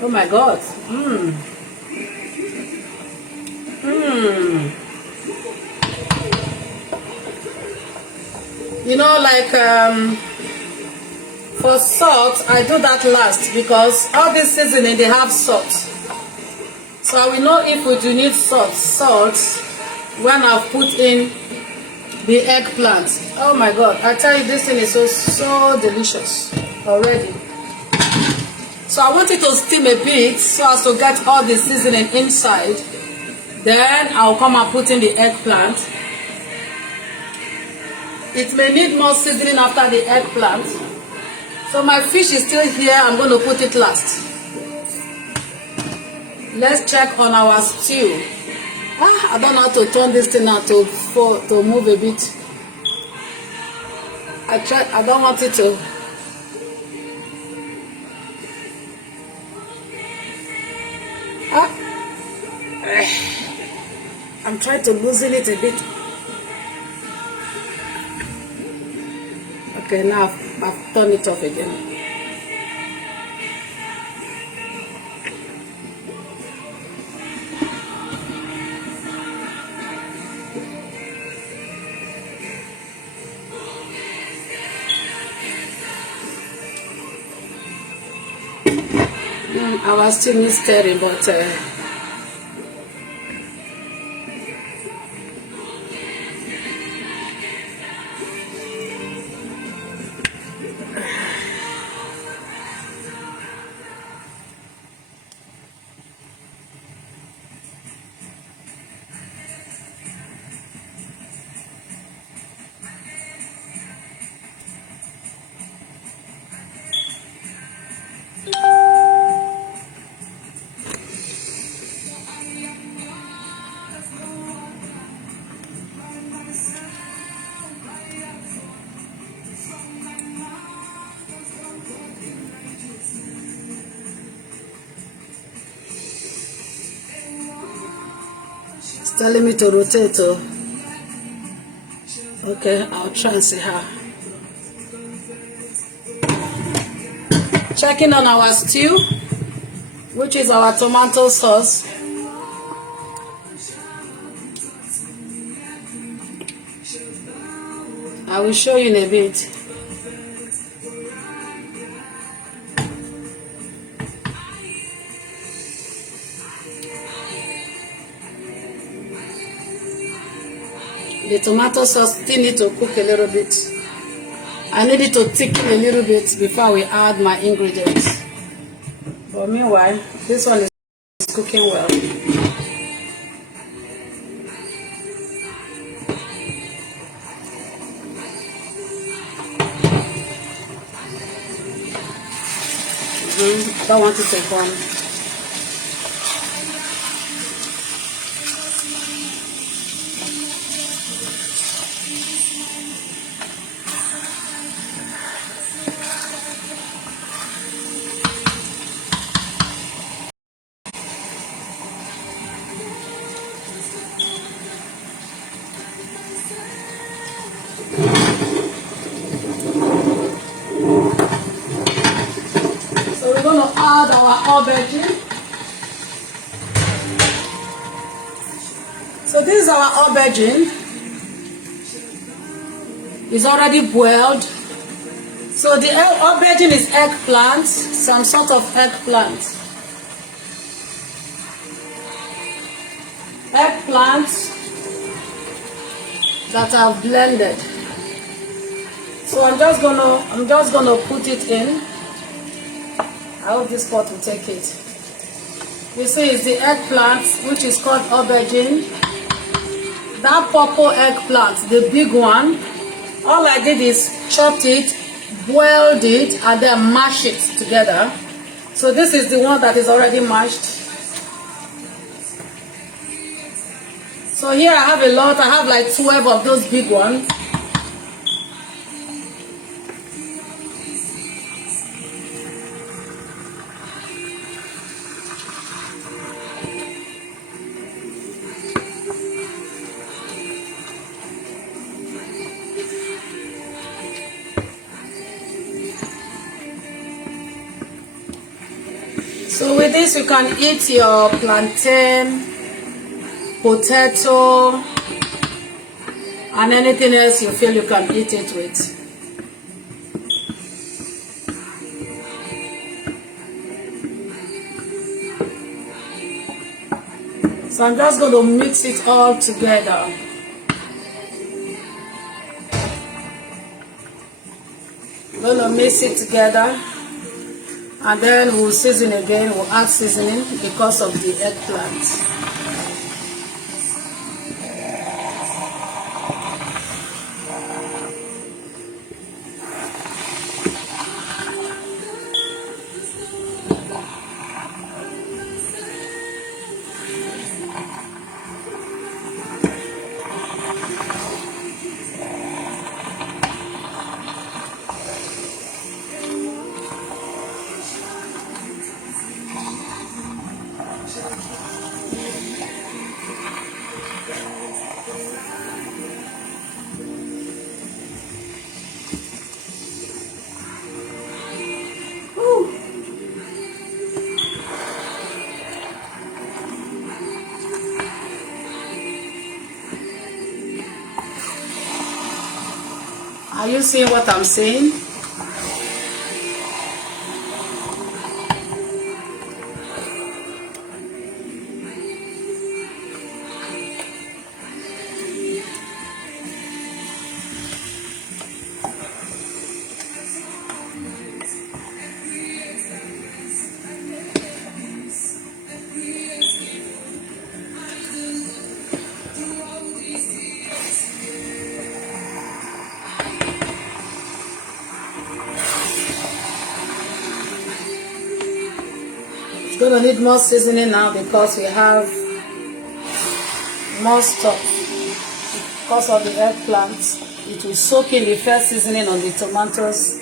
oh my God. You know, like for salt, I do that last because all this seasoning, they have salt. So I will know if we do need salt when I've put in the eggplant. Oh my God, I tell you, this thing is so delicious already. So I want it to steam a bit so as to get all the seasoning inside. Then I'll come and put in the eggplant. It may need more seasoning after the eggplant. So my fish is still here. I'm going to put it last. Let's check on our stew. I don't know how to turn this thing out to move a bit. I don't want it to. I'm trying to loosen it a bit. Okay, now I've turned it off again. I was still stirring, but it's telling me to rotate. Okay, I'll try and see how. Checking on our stew, which is our tomato sauce. I will show you in a bit. The tomato sauce still need to cook a little bit. I need it to thicken a little bit before we add my ingredients. But meanwhile, this one is cooking well. Don't want to take on. So we're going to add our aubergine. So this is our aubergine. It's already boiled. So the aubergine is eggplant, some sort of eggplant. Eggplant that I've blended. So I'm just gonna put it in. I hope this pot will take it. You see, it's the eggplant, which is called aubergine. That purple eggplant, the big one, all I did is chopped it, boiled it, and then mash it together. So this is the one that is already mashed. So here I have a lot. I have like 12 of those big ones. So with this you can eat your plantain, potato, and anything else you feel you can eat it with. So I'm just going to mix it all together. I'm going to mix it together. And then we'll season again, we'll add seasoning because of the eggplant. Are you seeing what I'm saying? It's gonna need more seasoning now because we have more stuff. Because of the eggplant, it will soak in the first seasoning on the tomatoes.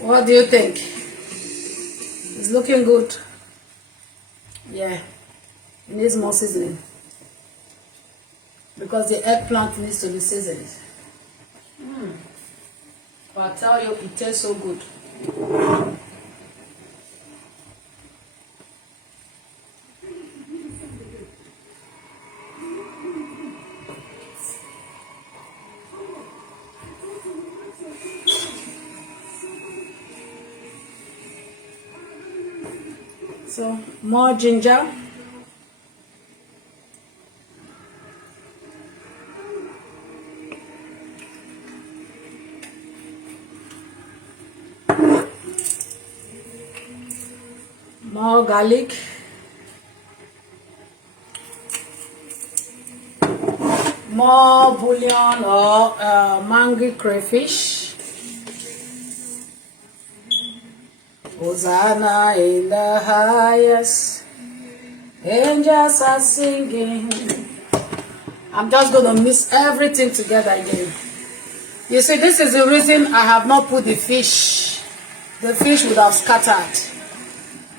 What do you think? It's looking good. Yeah, it needs more seasoning because the eggplant needs to be seasoned. But I tell you, it tastes so good. So more ginger. More garlic. More bouillon or mango crayfish. Hosanna in the highest. Angels are singing. I'm just going to mix everything together again. You see, this is the reason I have not put the fish. The fish would have scattered.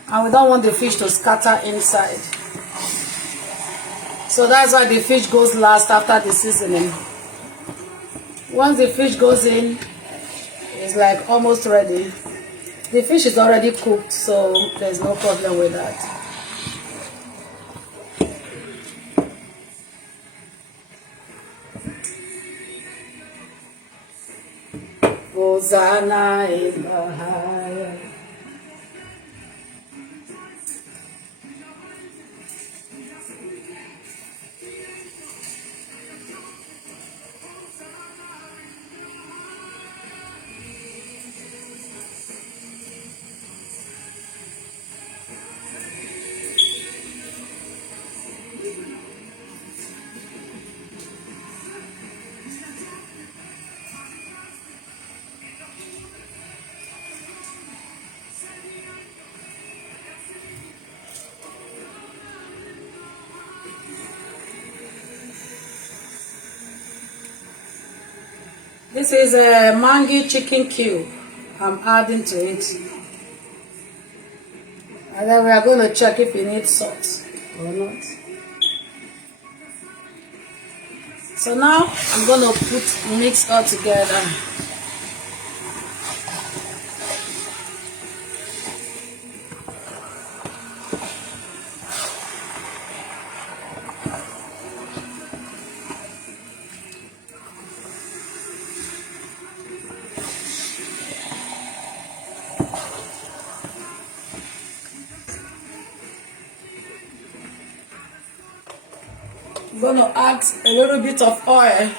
And we don't want the fish to scatter inside. So that's why the fish goes last after the seasoning. Once the fish goes in, it's like almost ready. The fish is already cooked, so there's no problem with that. Hosanna in the highest. This is a mango chicken cube. I'm adding to it. And then we are going to check if it needs salt or not. So now I'm going to mix all together. I'm going to add a little bit of oil.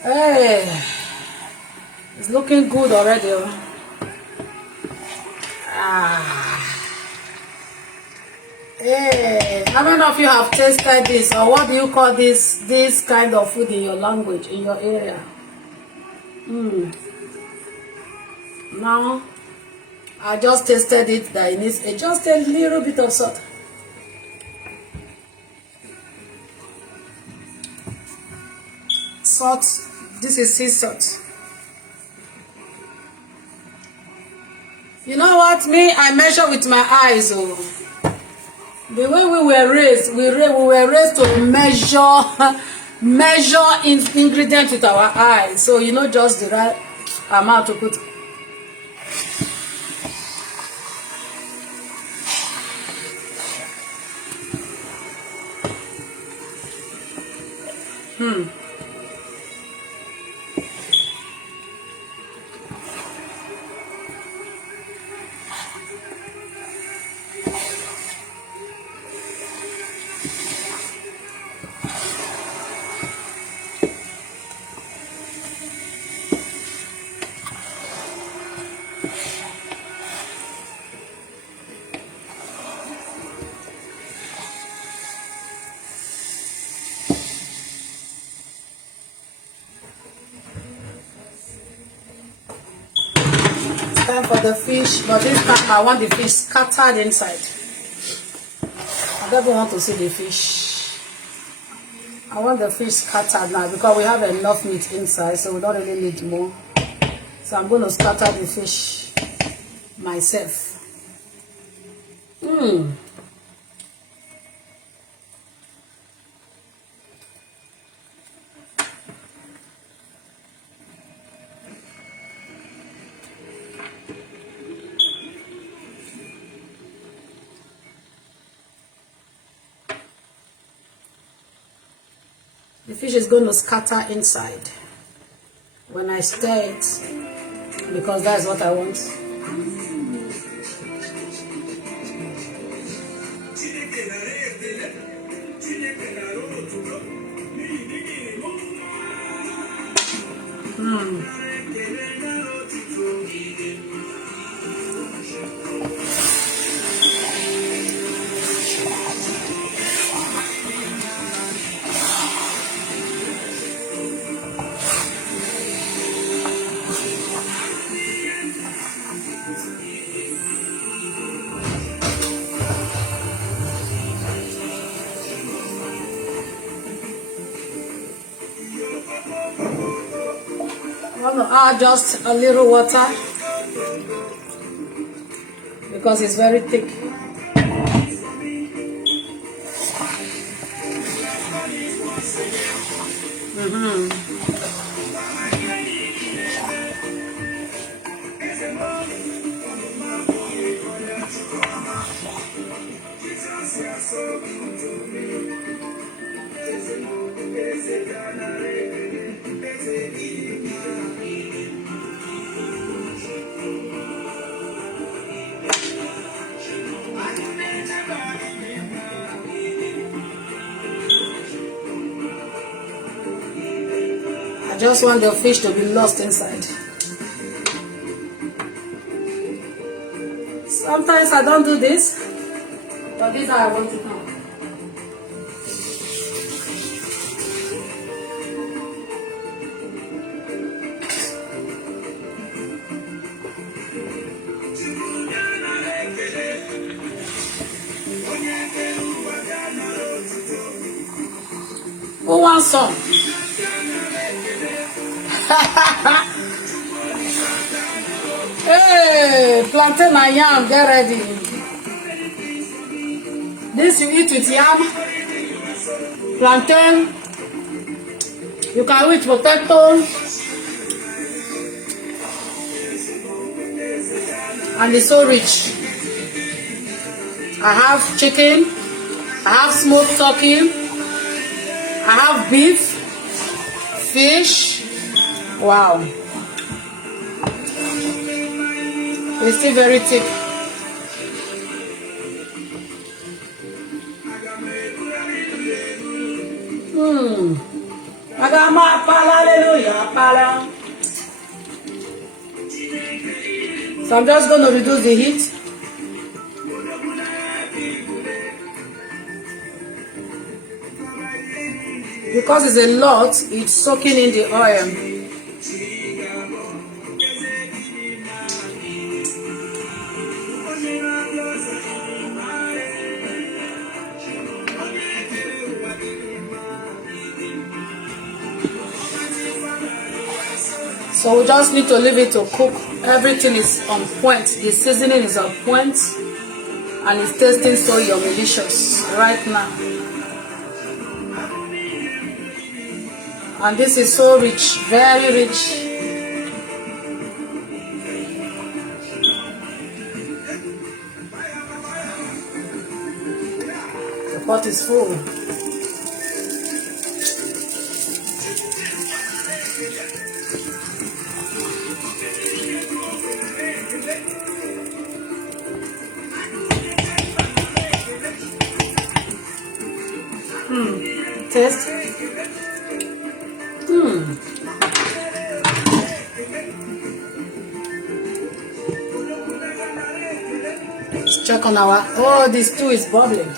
Hey, it's looking good already. Hey, how many of you have tasted this, or what do you call this kind of food in your language, in your area? Now, I just tasted it that it needs just a little bit of salt. Salt, this is sea salt. You know what, me, I measure with my eyes. Oh. The way we were raised, we were raised to measure ingredients with our eyes. So you know just the right amount to put. Time for the fish, but this time I want the fish scattered inside. I don't want to see the fish. I want the fish scattered now because we have enough meat inside, so we don't really need more. So I'm going to scatter the fish. myself. The fish is going to scatter inside when I stir it, because that's what I want. I want to add just a little water because it's very thick. I just want the fish to be lost inside. Sometimes I don't do this, but this is how I want it now. Who wants some? Hey, plantain and yam, get ready. This you eat with yam, plantain. You can eat potato, and it's so rich. I have chicken, I have smoked turkey, I have beef, fish. Wow. It's still very thick. So I'm just going to reduce the heat. Because it's a lot, it's soaking in the oil. So we just need to leave it to cook. Everything is on point. The seasoning is on point. And it's tasting so yummy delicious right now. And this is so rich, very rich. The pot is full. Taste. Let's check on our. Oh, this stew is bubbling.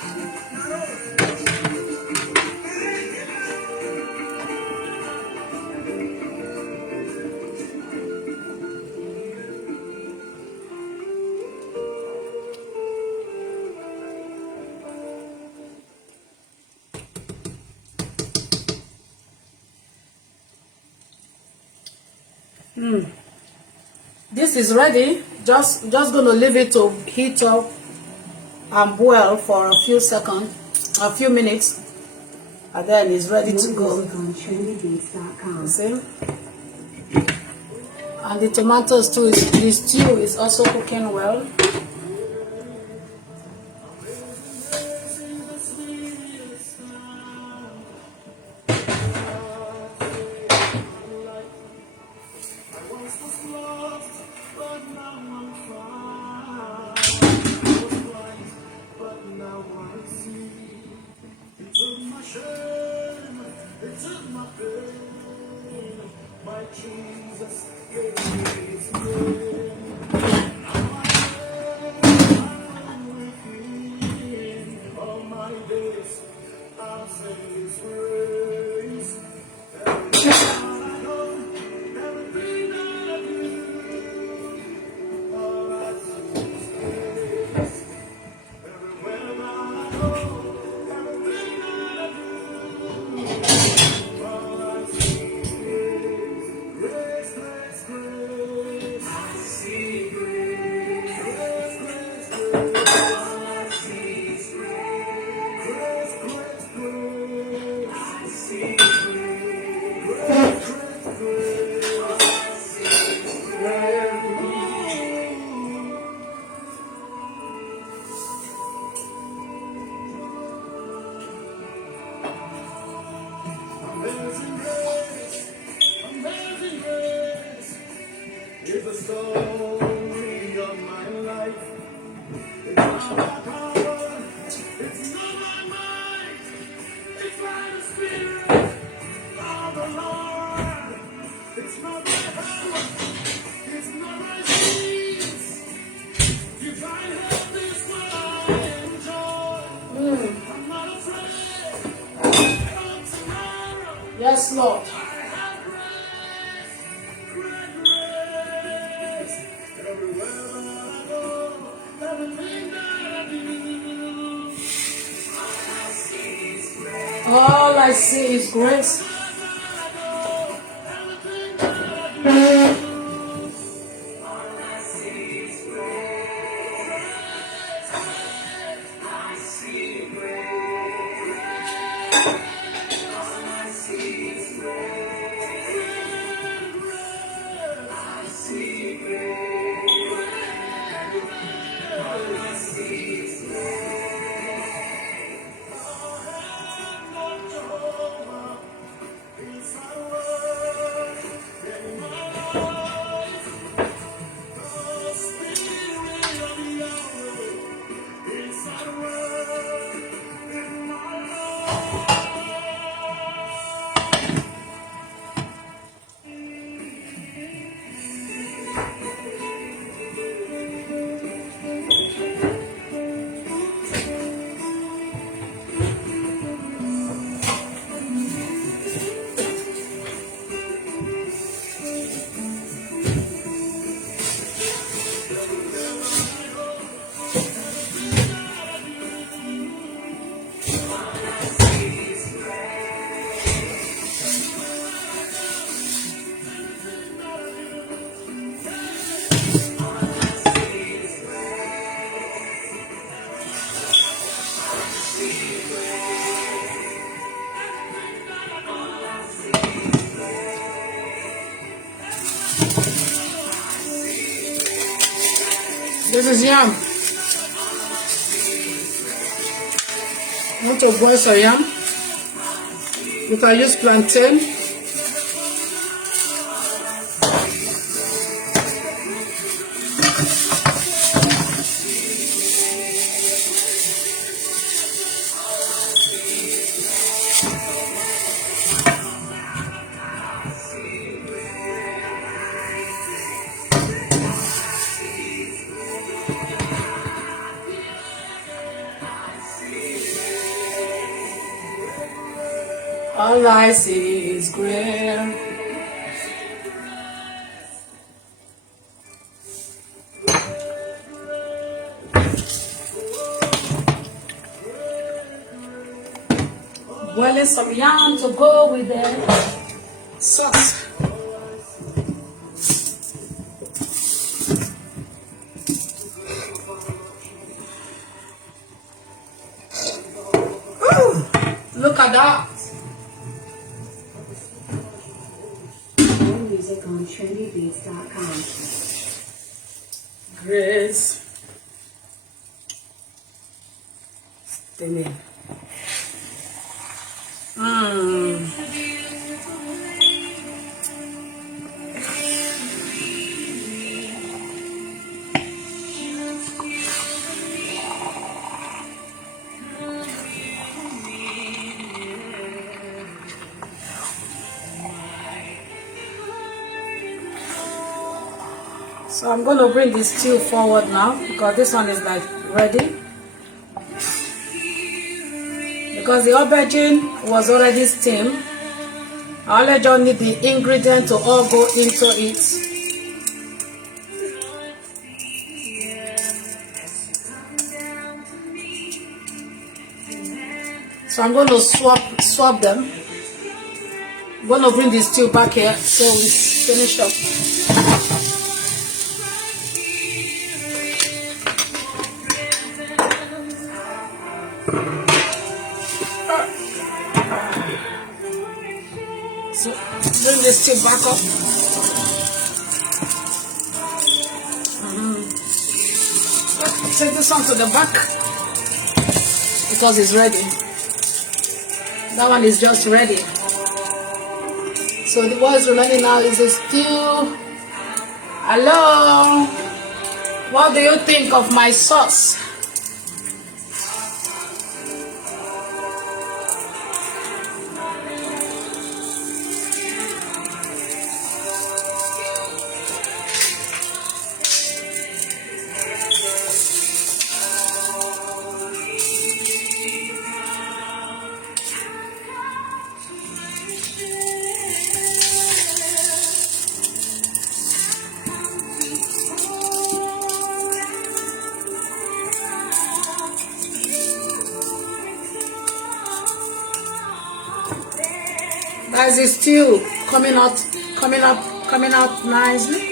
This is ready. Just gonna leave it to heat up and boil for a few seconds, a few minutes, and then it's ready to go. You see? And the tomatoes too, the stew is also cooking well. Yes, Lord. All I see is grace. This is yam. I want to boil some yam. You can use plantain. All I see is grace. Boiling some yam to go with the sauce. on trendybeats.com. Grace. Steaming. So I'm going to bring this stew forward now because this one is like ready. Because the aubergine was already steamed, I only just need the ingredient to all go into it. So I'm going to swap them. I'm going to bring the stew back here so we finish up. So bring the stew back up. Take this one to the back because it's ready. That one is just ready. So what's remaining now is the stew. Hello, what do you think of my sauce? Guys, it's still coming out nicely.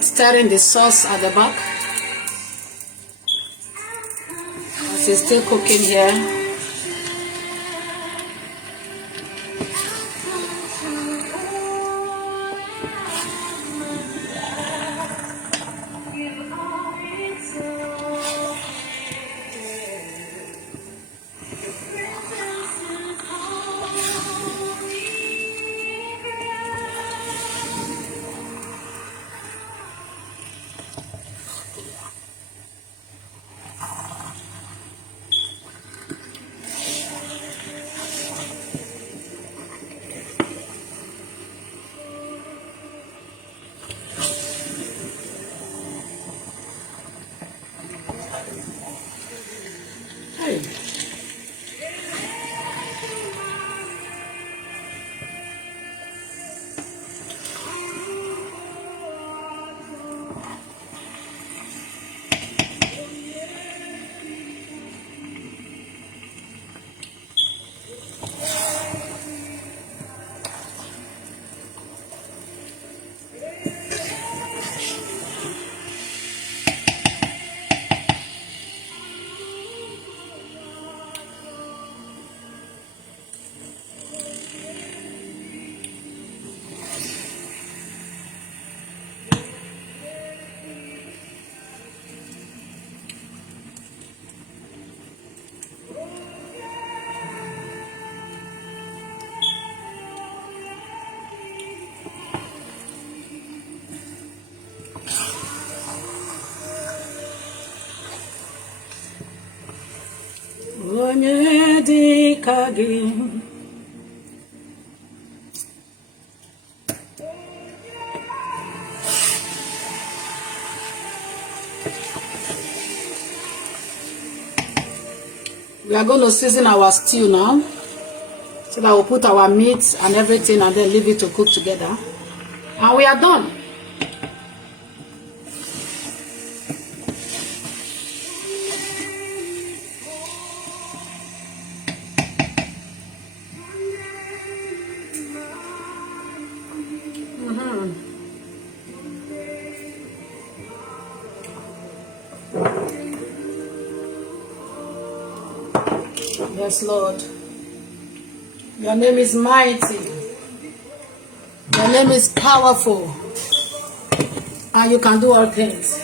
Stirring the sauce at the back as it's still cooking here. Nyedikagi. We are going to season our stew now. So that we'll put our meat and everything and then leave it to cook together. And we are done. Yes, Lord. Your name is mighty. Your name is powerful. And you can do all things.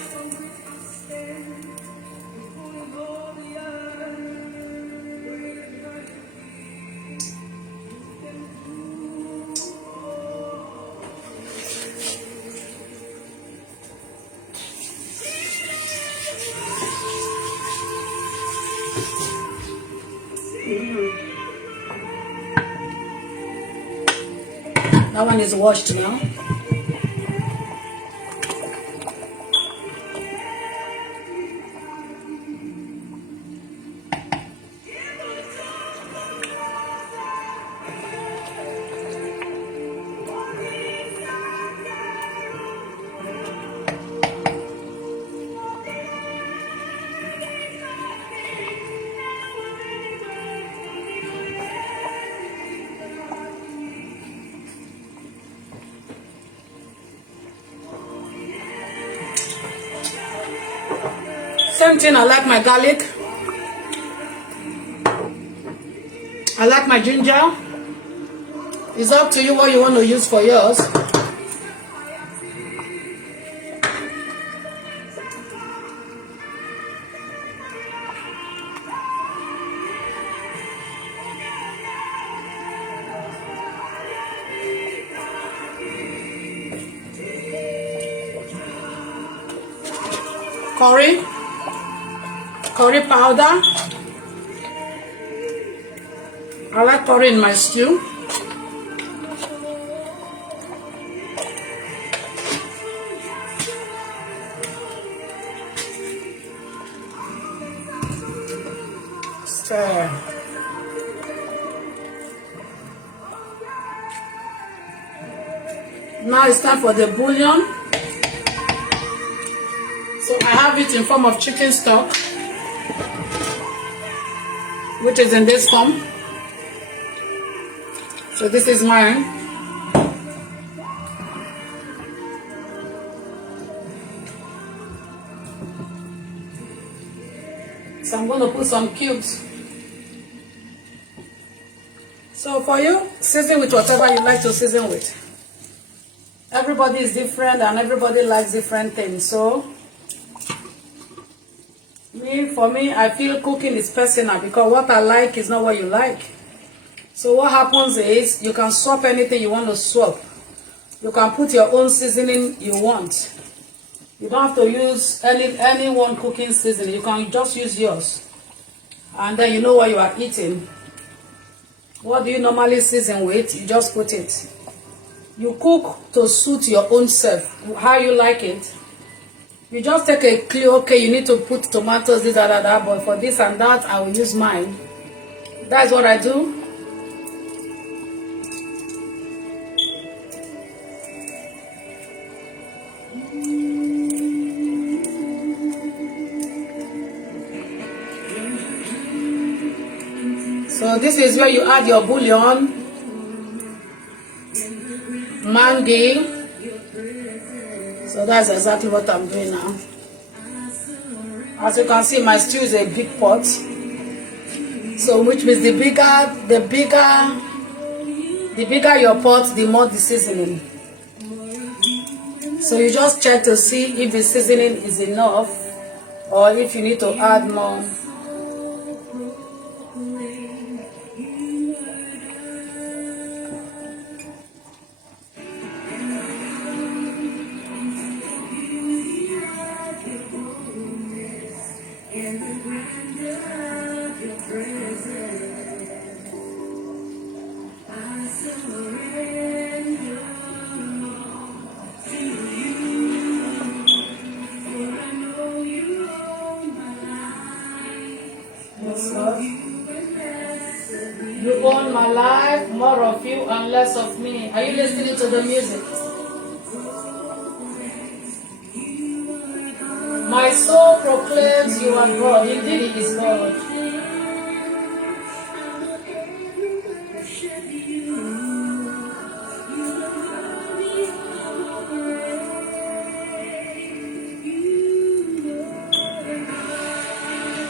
That one is washed now. Same thing, I like my garlic. I like my ginger. It's up to you what you want to use for yours. Curry powder. I like curry in my stew. Stir. Now it's time for the bouillon. So I have it in form of chicken stock, which is in this form. So this is mine. So I'm going to put some cubes. So for you, season with whatever you like to season with. Everybody is different and everybody likes different things. So for me, I feel cooking is personal because what I like is not what you like. So what happens is you can swap anything you want to swap. You can put your own seasoning you want. You don't have to use any one cooking seasoning. You can just use yours. And then you know what you are eating. What do you normally season with? You just put it. You cook to suit your own self, how you like it. You just take a clue, okay, you need to put tomatoes, this, that, but for this and that, I will use mine. That's what I do. So this is where you add your bouillon, mangi. So that's exactly what I'm doing now. As you can see, my stew is a big pot. So which means the bigger your pot, the more the seasoning. So you just check to see if the seasoning is enough or if you need to add more. and less of me. Are you listening to the music? My soul proclaims you are God. Indeed, He is God.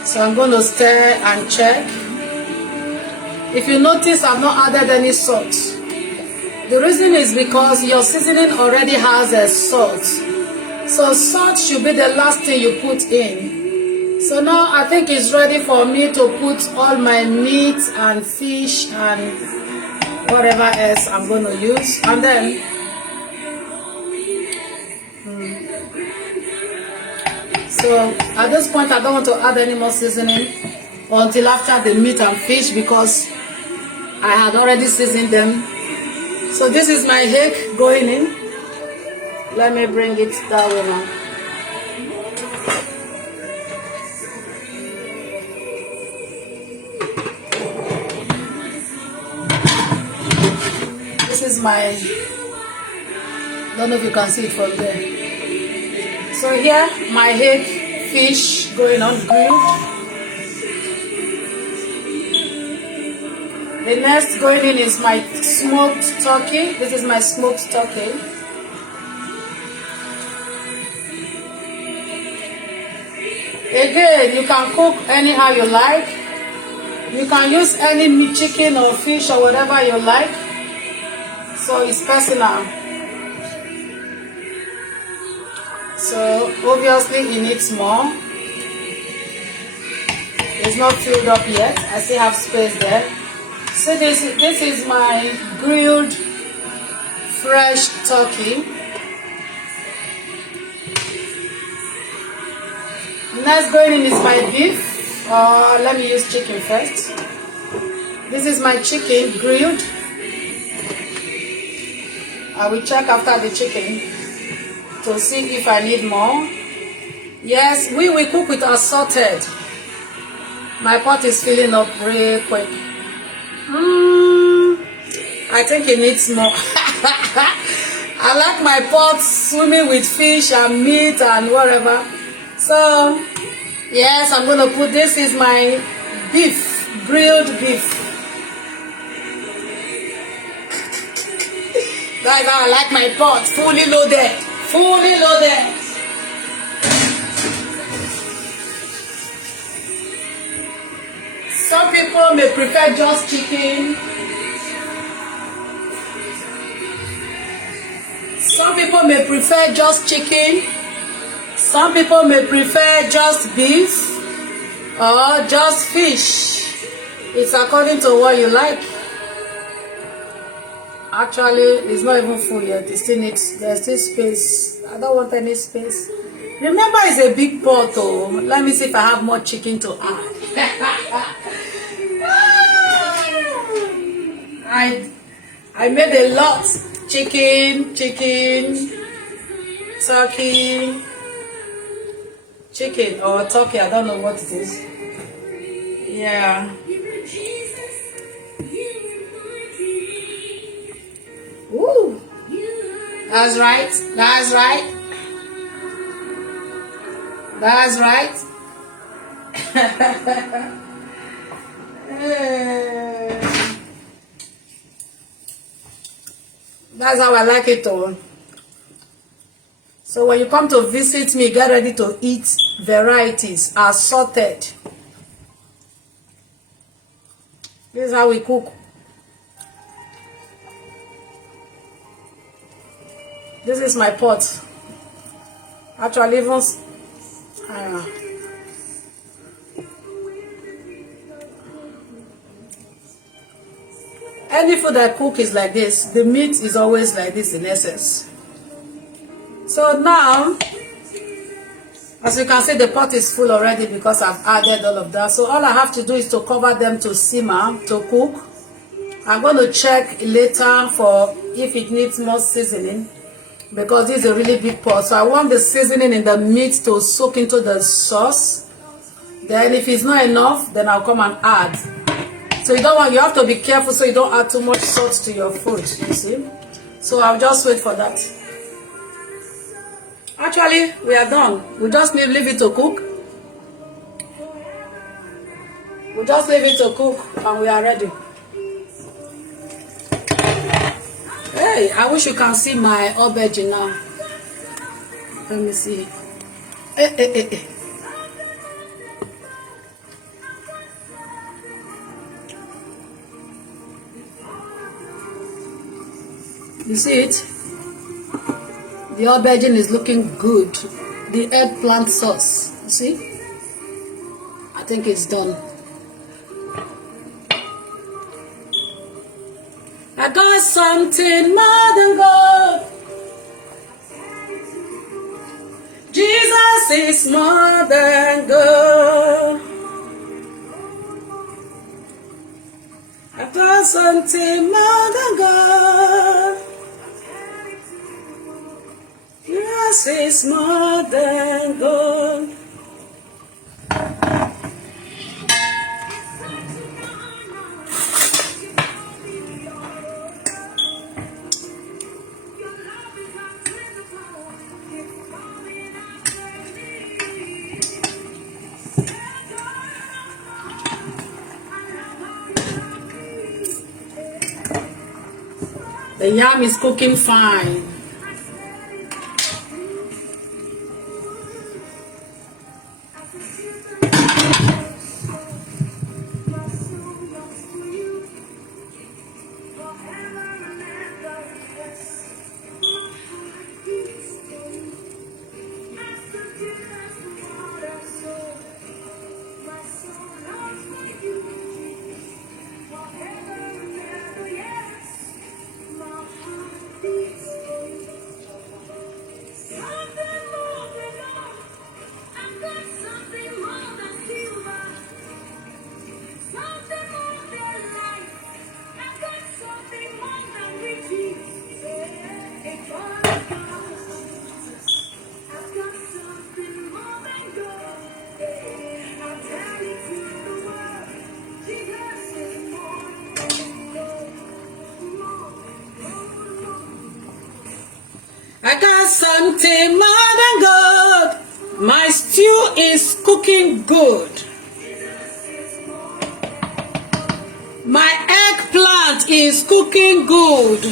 So I'm going to stir and check. If you notice, I've not added any salt. The reason is because your seasoning already has a salt. So salt should be the last thing you put in. So now I think it's ready for me to put all my meat and fish and whatever else I'm going to use. And then so at this point I don't want to add any more seasoning until after the meat and fish, because I had already seasoned them. So this is my egg going in. Let me bring it that way now. This is my, don't know if you can see it from there. So here, my egg, fish going on grilled. The next going in is my smoked turkey. This is my smoked turkey. Again, you can cook anyhow you like. You can use any meat, chicken or fish or whatever you like. So it's personal. So obviously it needs more. It's not filled up yet. I still have space there. So this is my grilled fresh turkey. Next going in is my beef. Let me use chicken first. This is my chicken grilled. I will check after the chicken to see if I need more. Yes, we will cook with assorted. My pot is filling up real quick. I think it needs more. I like my pot swimming with fish and meat and whatever. So, yes, I'm going to put, this is my beef, grilled beef. Guys, I like my pot, fully loaded, fully loaded. Some people may prefer just chicken. Some people may prefer just chicken. Some people may prefer just beef or just fish. It's according to what you like. Actually, it's not even full yet. It still needs, there's still space. I don't want any space. Remember, it's a big pot. Oh, let me see if I have more chicken to add. I made a lot. Chicken, turkey, chicken or turkey. I don't know what it is. Yeah. Ooh. That's right. That's right. That's right. That's how I like it all. So when you come to visit me, get ready to eat varieties, assorted. This is how we cook. This is my pot. Actually, even any food I cook is like this. The meat is always like this in essence. So now, as you can see, the pot is full already because I've added all of that. So all I have to do is to cover them to simmer, to cook. I'm going to check later for if it needs more seasoning, because this is a really big pot. So I want the seasoning in the meat to soak into the sauce. Then if it's not enough, then I'll come and add So you have to be careful so you don't add too much salt to your food, you see. So I'll just wait for that. Actually, we are done. We just leave it to cook. We just leave it to cook and we are ready. Hey, I wish you can see my aubergine now. Let me see. Hey. You see it? The aubergine is looking good. The eggplant sauce. You see? I think it's done. I got something more than gold. Jesus is more than gold. I got something more than gold. Jesus is more than gold. The yam is cooking fine. I got something more than good. My stew is cooking good. My eggplant is cooking good.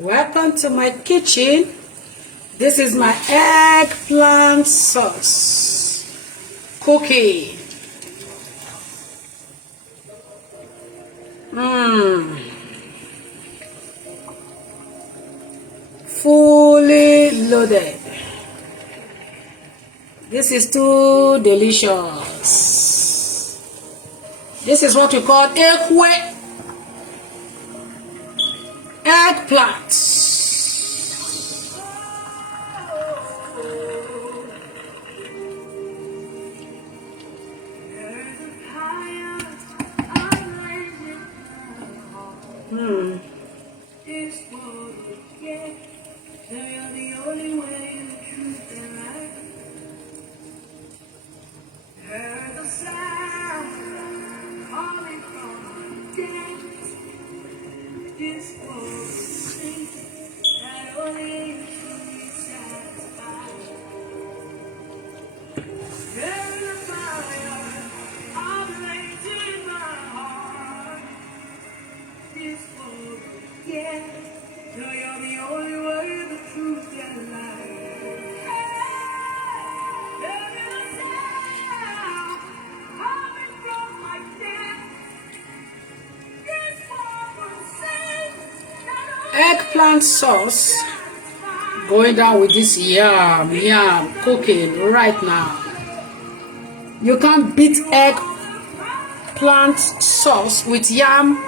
Welcome to my kitchen. This is my eggplant sauce cookie. Fully loaded. This is too delicious. This is what we call eggplant. eggplant sauce going down with this yum cooking right now. You can't beat eggplant sauce with yam.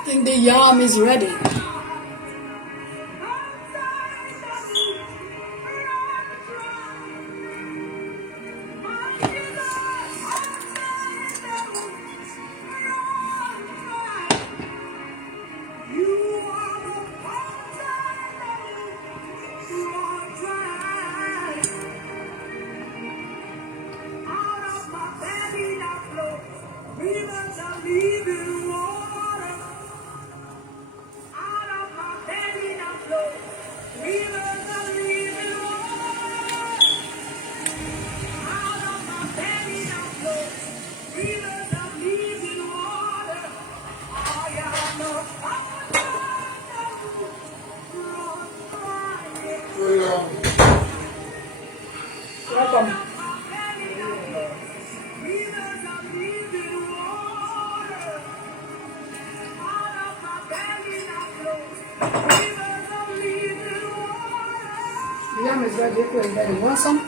I think the yam is ready. Welcome. The yam is ready. You want some?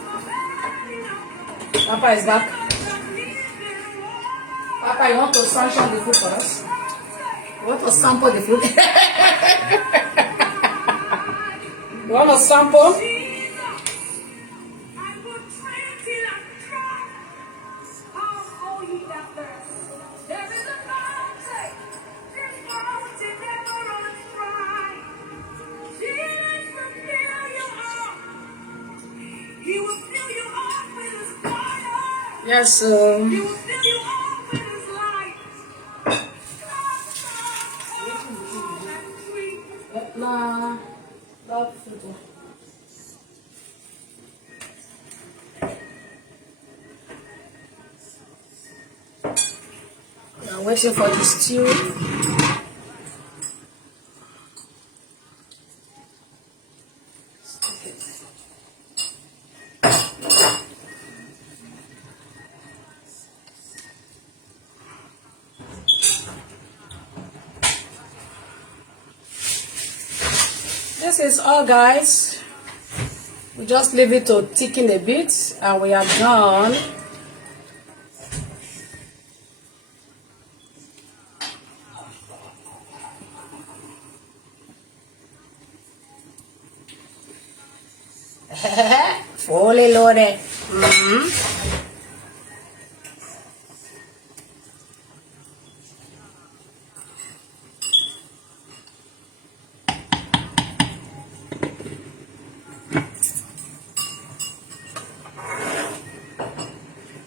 Papa is back. Papa, you want to sanction the food for us? You want to sample the food? You want to sample? Yes, sir. I'm waiting for the stew. This is all, guys. We just leave it to thicken a bit and we are done. Fully loaded.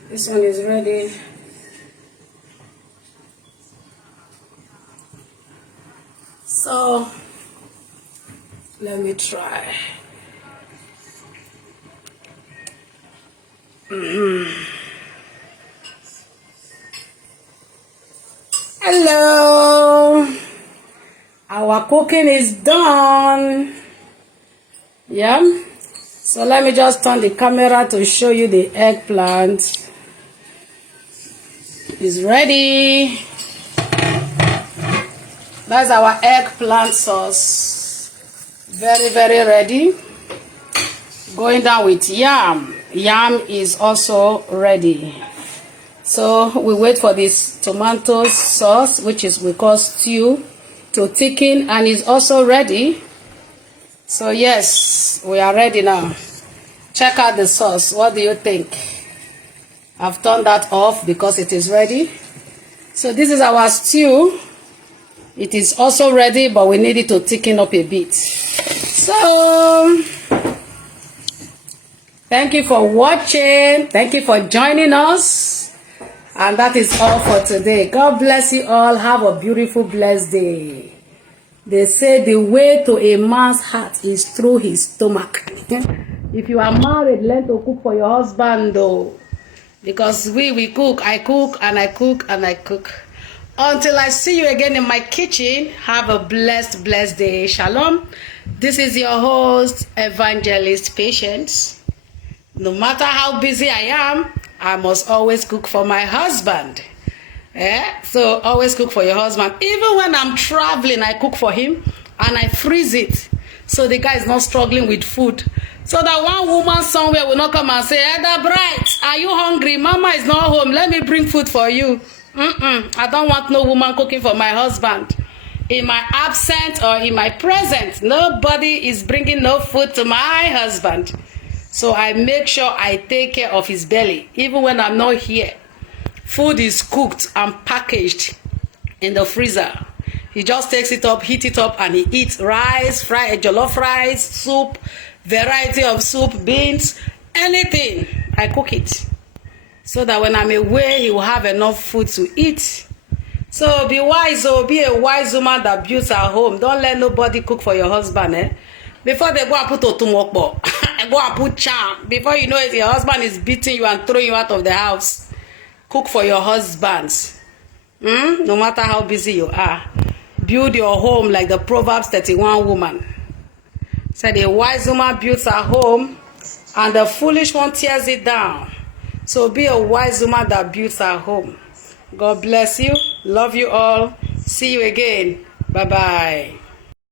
This one is ready. So let me try. Hello, our cooking is done. Yeah, so let me just turn the camera to show you the eggplant. is ready. That's our eggplant sauce. Very, very ready. Going down with yam. Yam is also ready. So we wait for this tomato sauce, which is we call stew, to thicken, and is also ready. So yes, we are ready now. Check out the sauce. What do you think? I've turned that off because it is ready. So this is our stew. It is also ready, but we need it to thicken up a bit. So thank you for watching. Thank you for joining us. And that is all for today. God bless you all. Have a beautiful, blessed day. They say the way to a man's heart is through his stomach. If you are married, learn to cook for your husband though. Because we cook. I cook and I cook and I cook. Until I see you again in my kitchen, have a blessed, blessed day. Shalom. This is your host, Evangelist Patience. No matter how busy I am, I must always cook for my husband. So always cook for your husband. Even when I'm traveling, I cook for him and I freeze it. So the guy is not struggling with food. So that one woman somewhere will not come and say, Elder Bright, are you hungry? Mama is not home. Let me bring food for you. I don't want no woman cooking for my husband. In my absence or in my presence, nobody is bringing no food to my husband. So I make sure I take care of his belly. Even when I'm not here, food is cooked and packaged in the freezer. He just takes it up, heat it up, and he eats rice, fried jollof rice, soup, variety of soup, beans, anything. I cook it. So that when I'm away, he will have enough food to eat. So be wise, or be a wise woman that builds her home. Don't let nobody cook for your husband. Before they go and put otumokbo, go and put charm. Before you know it, your husband is beating you and throwing you out of the house. Cook for your husbands. No matter how busy you are. Build your home like the Proverbs 31 woman. Said a wise woman builds her home and the foolish one tears it down. So be a wise woman that builds her home. God bless you. Love you all. See you again. Bye-bye.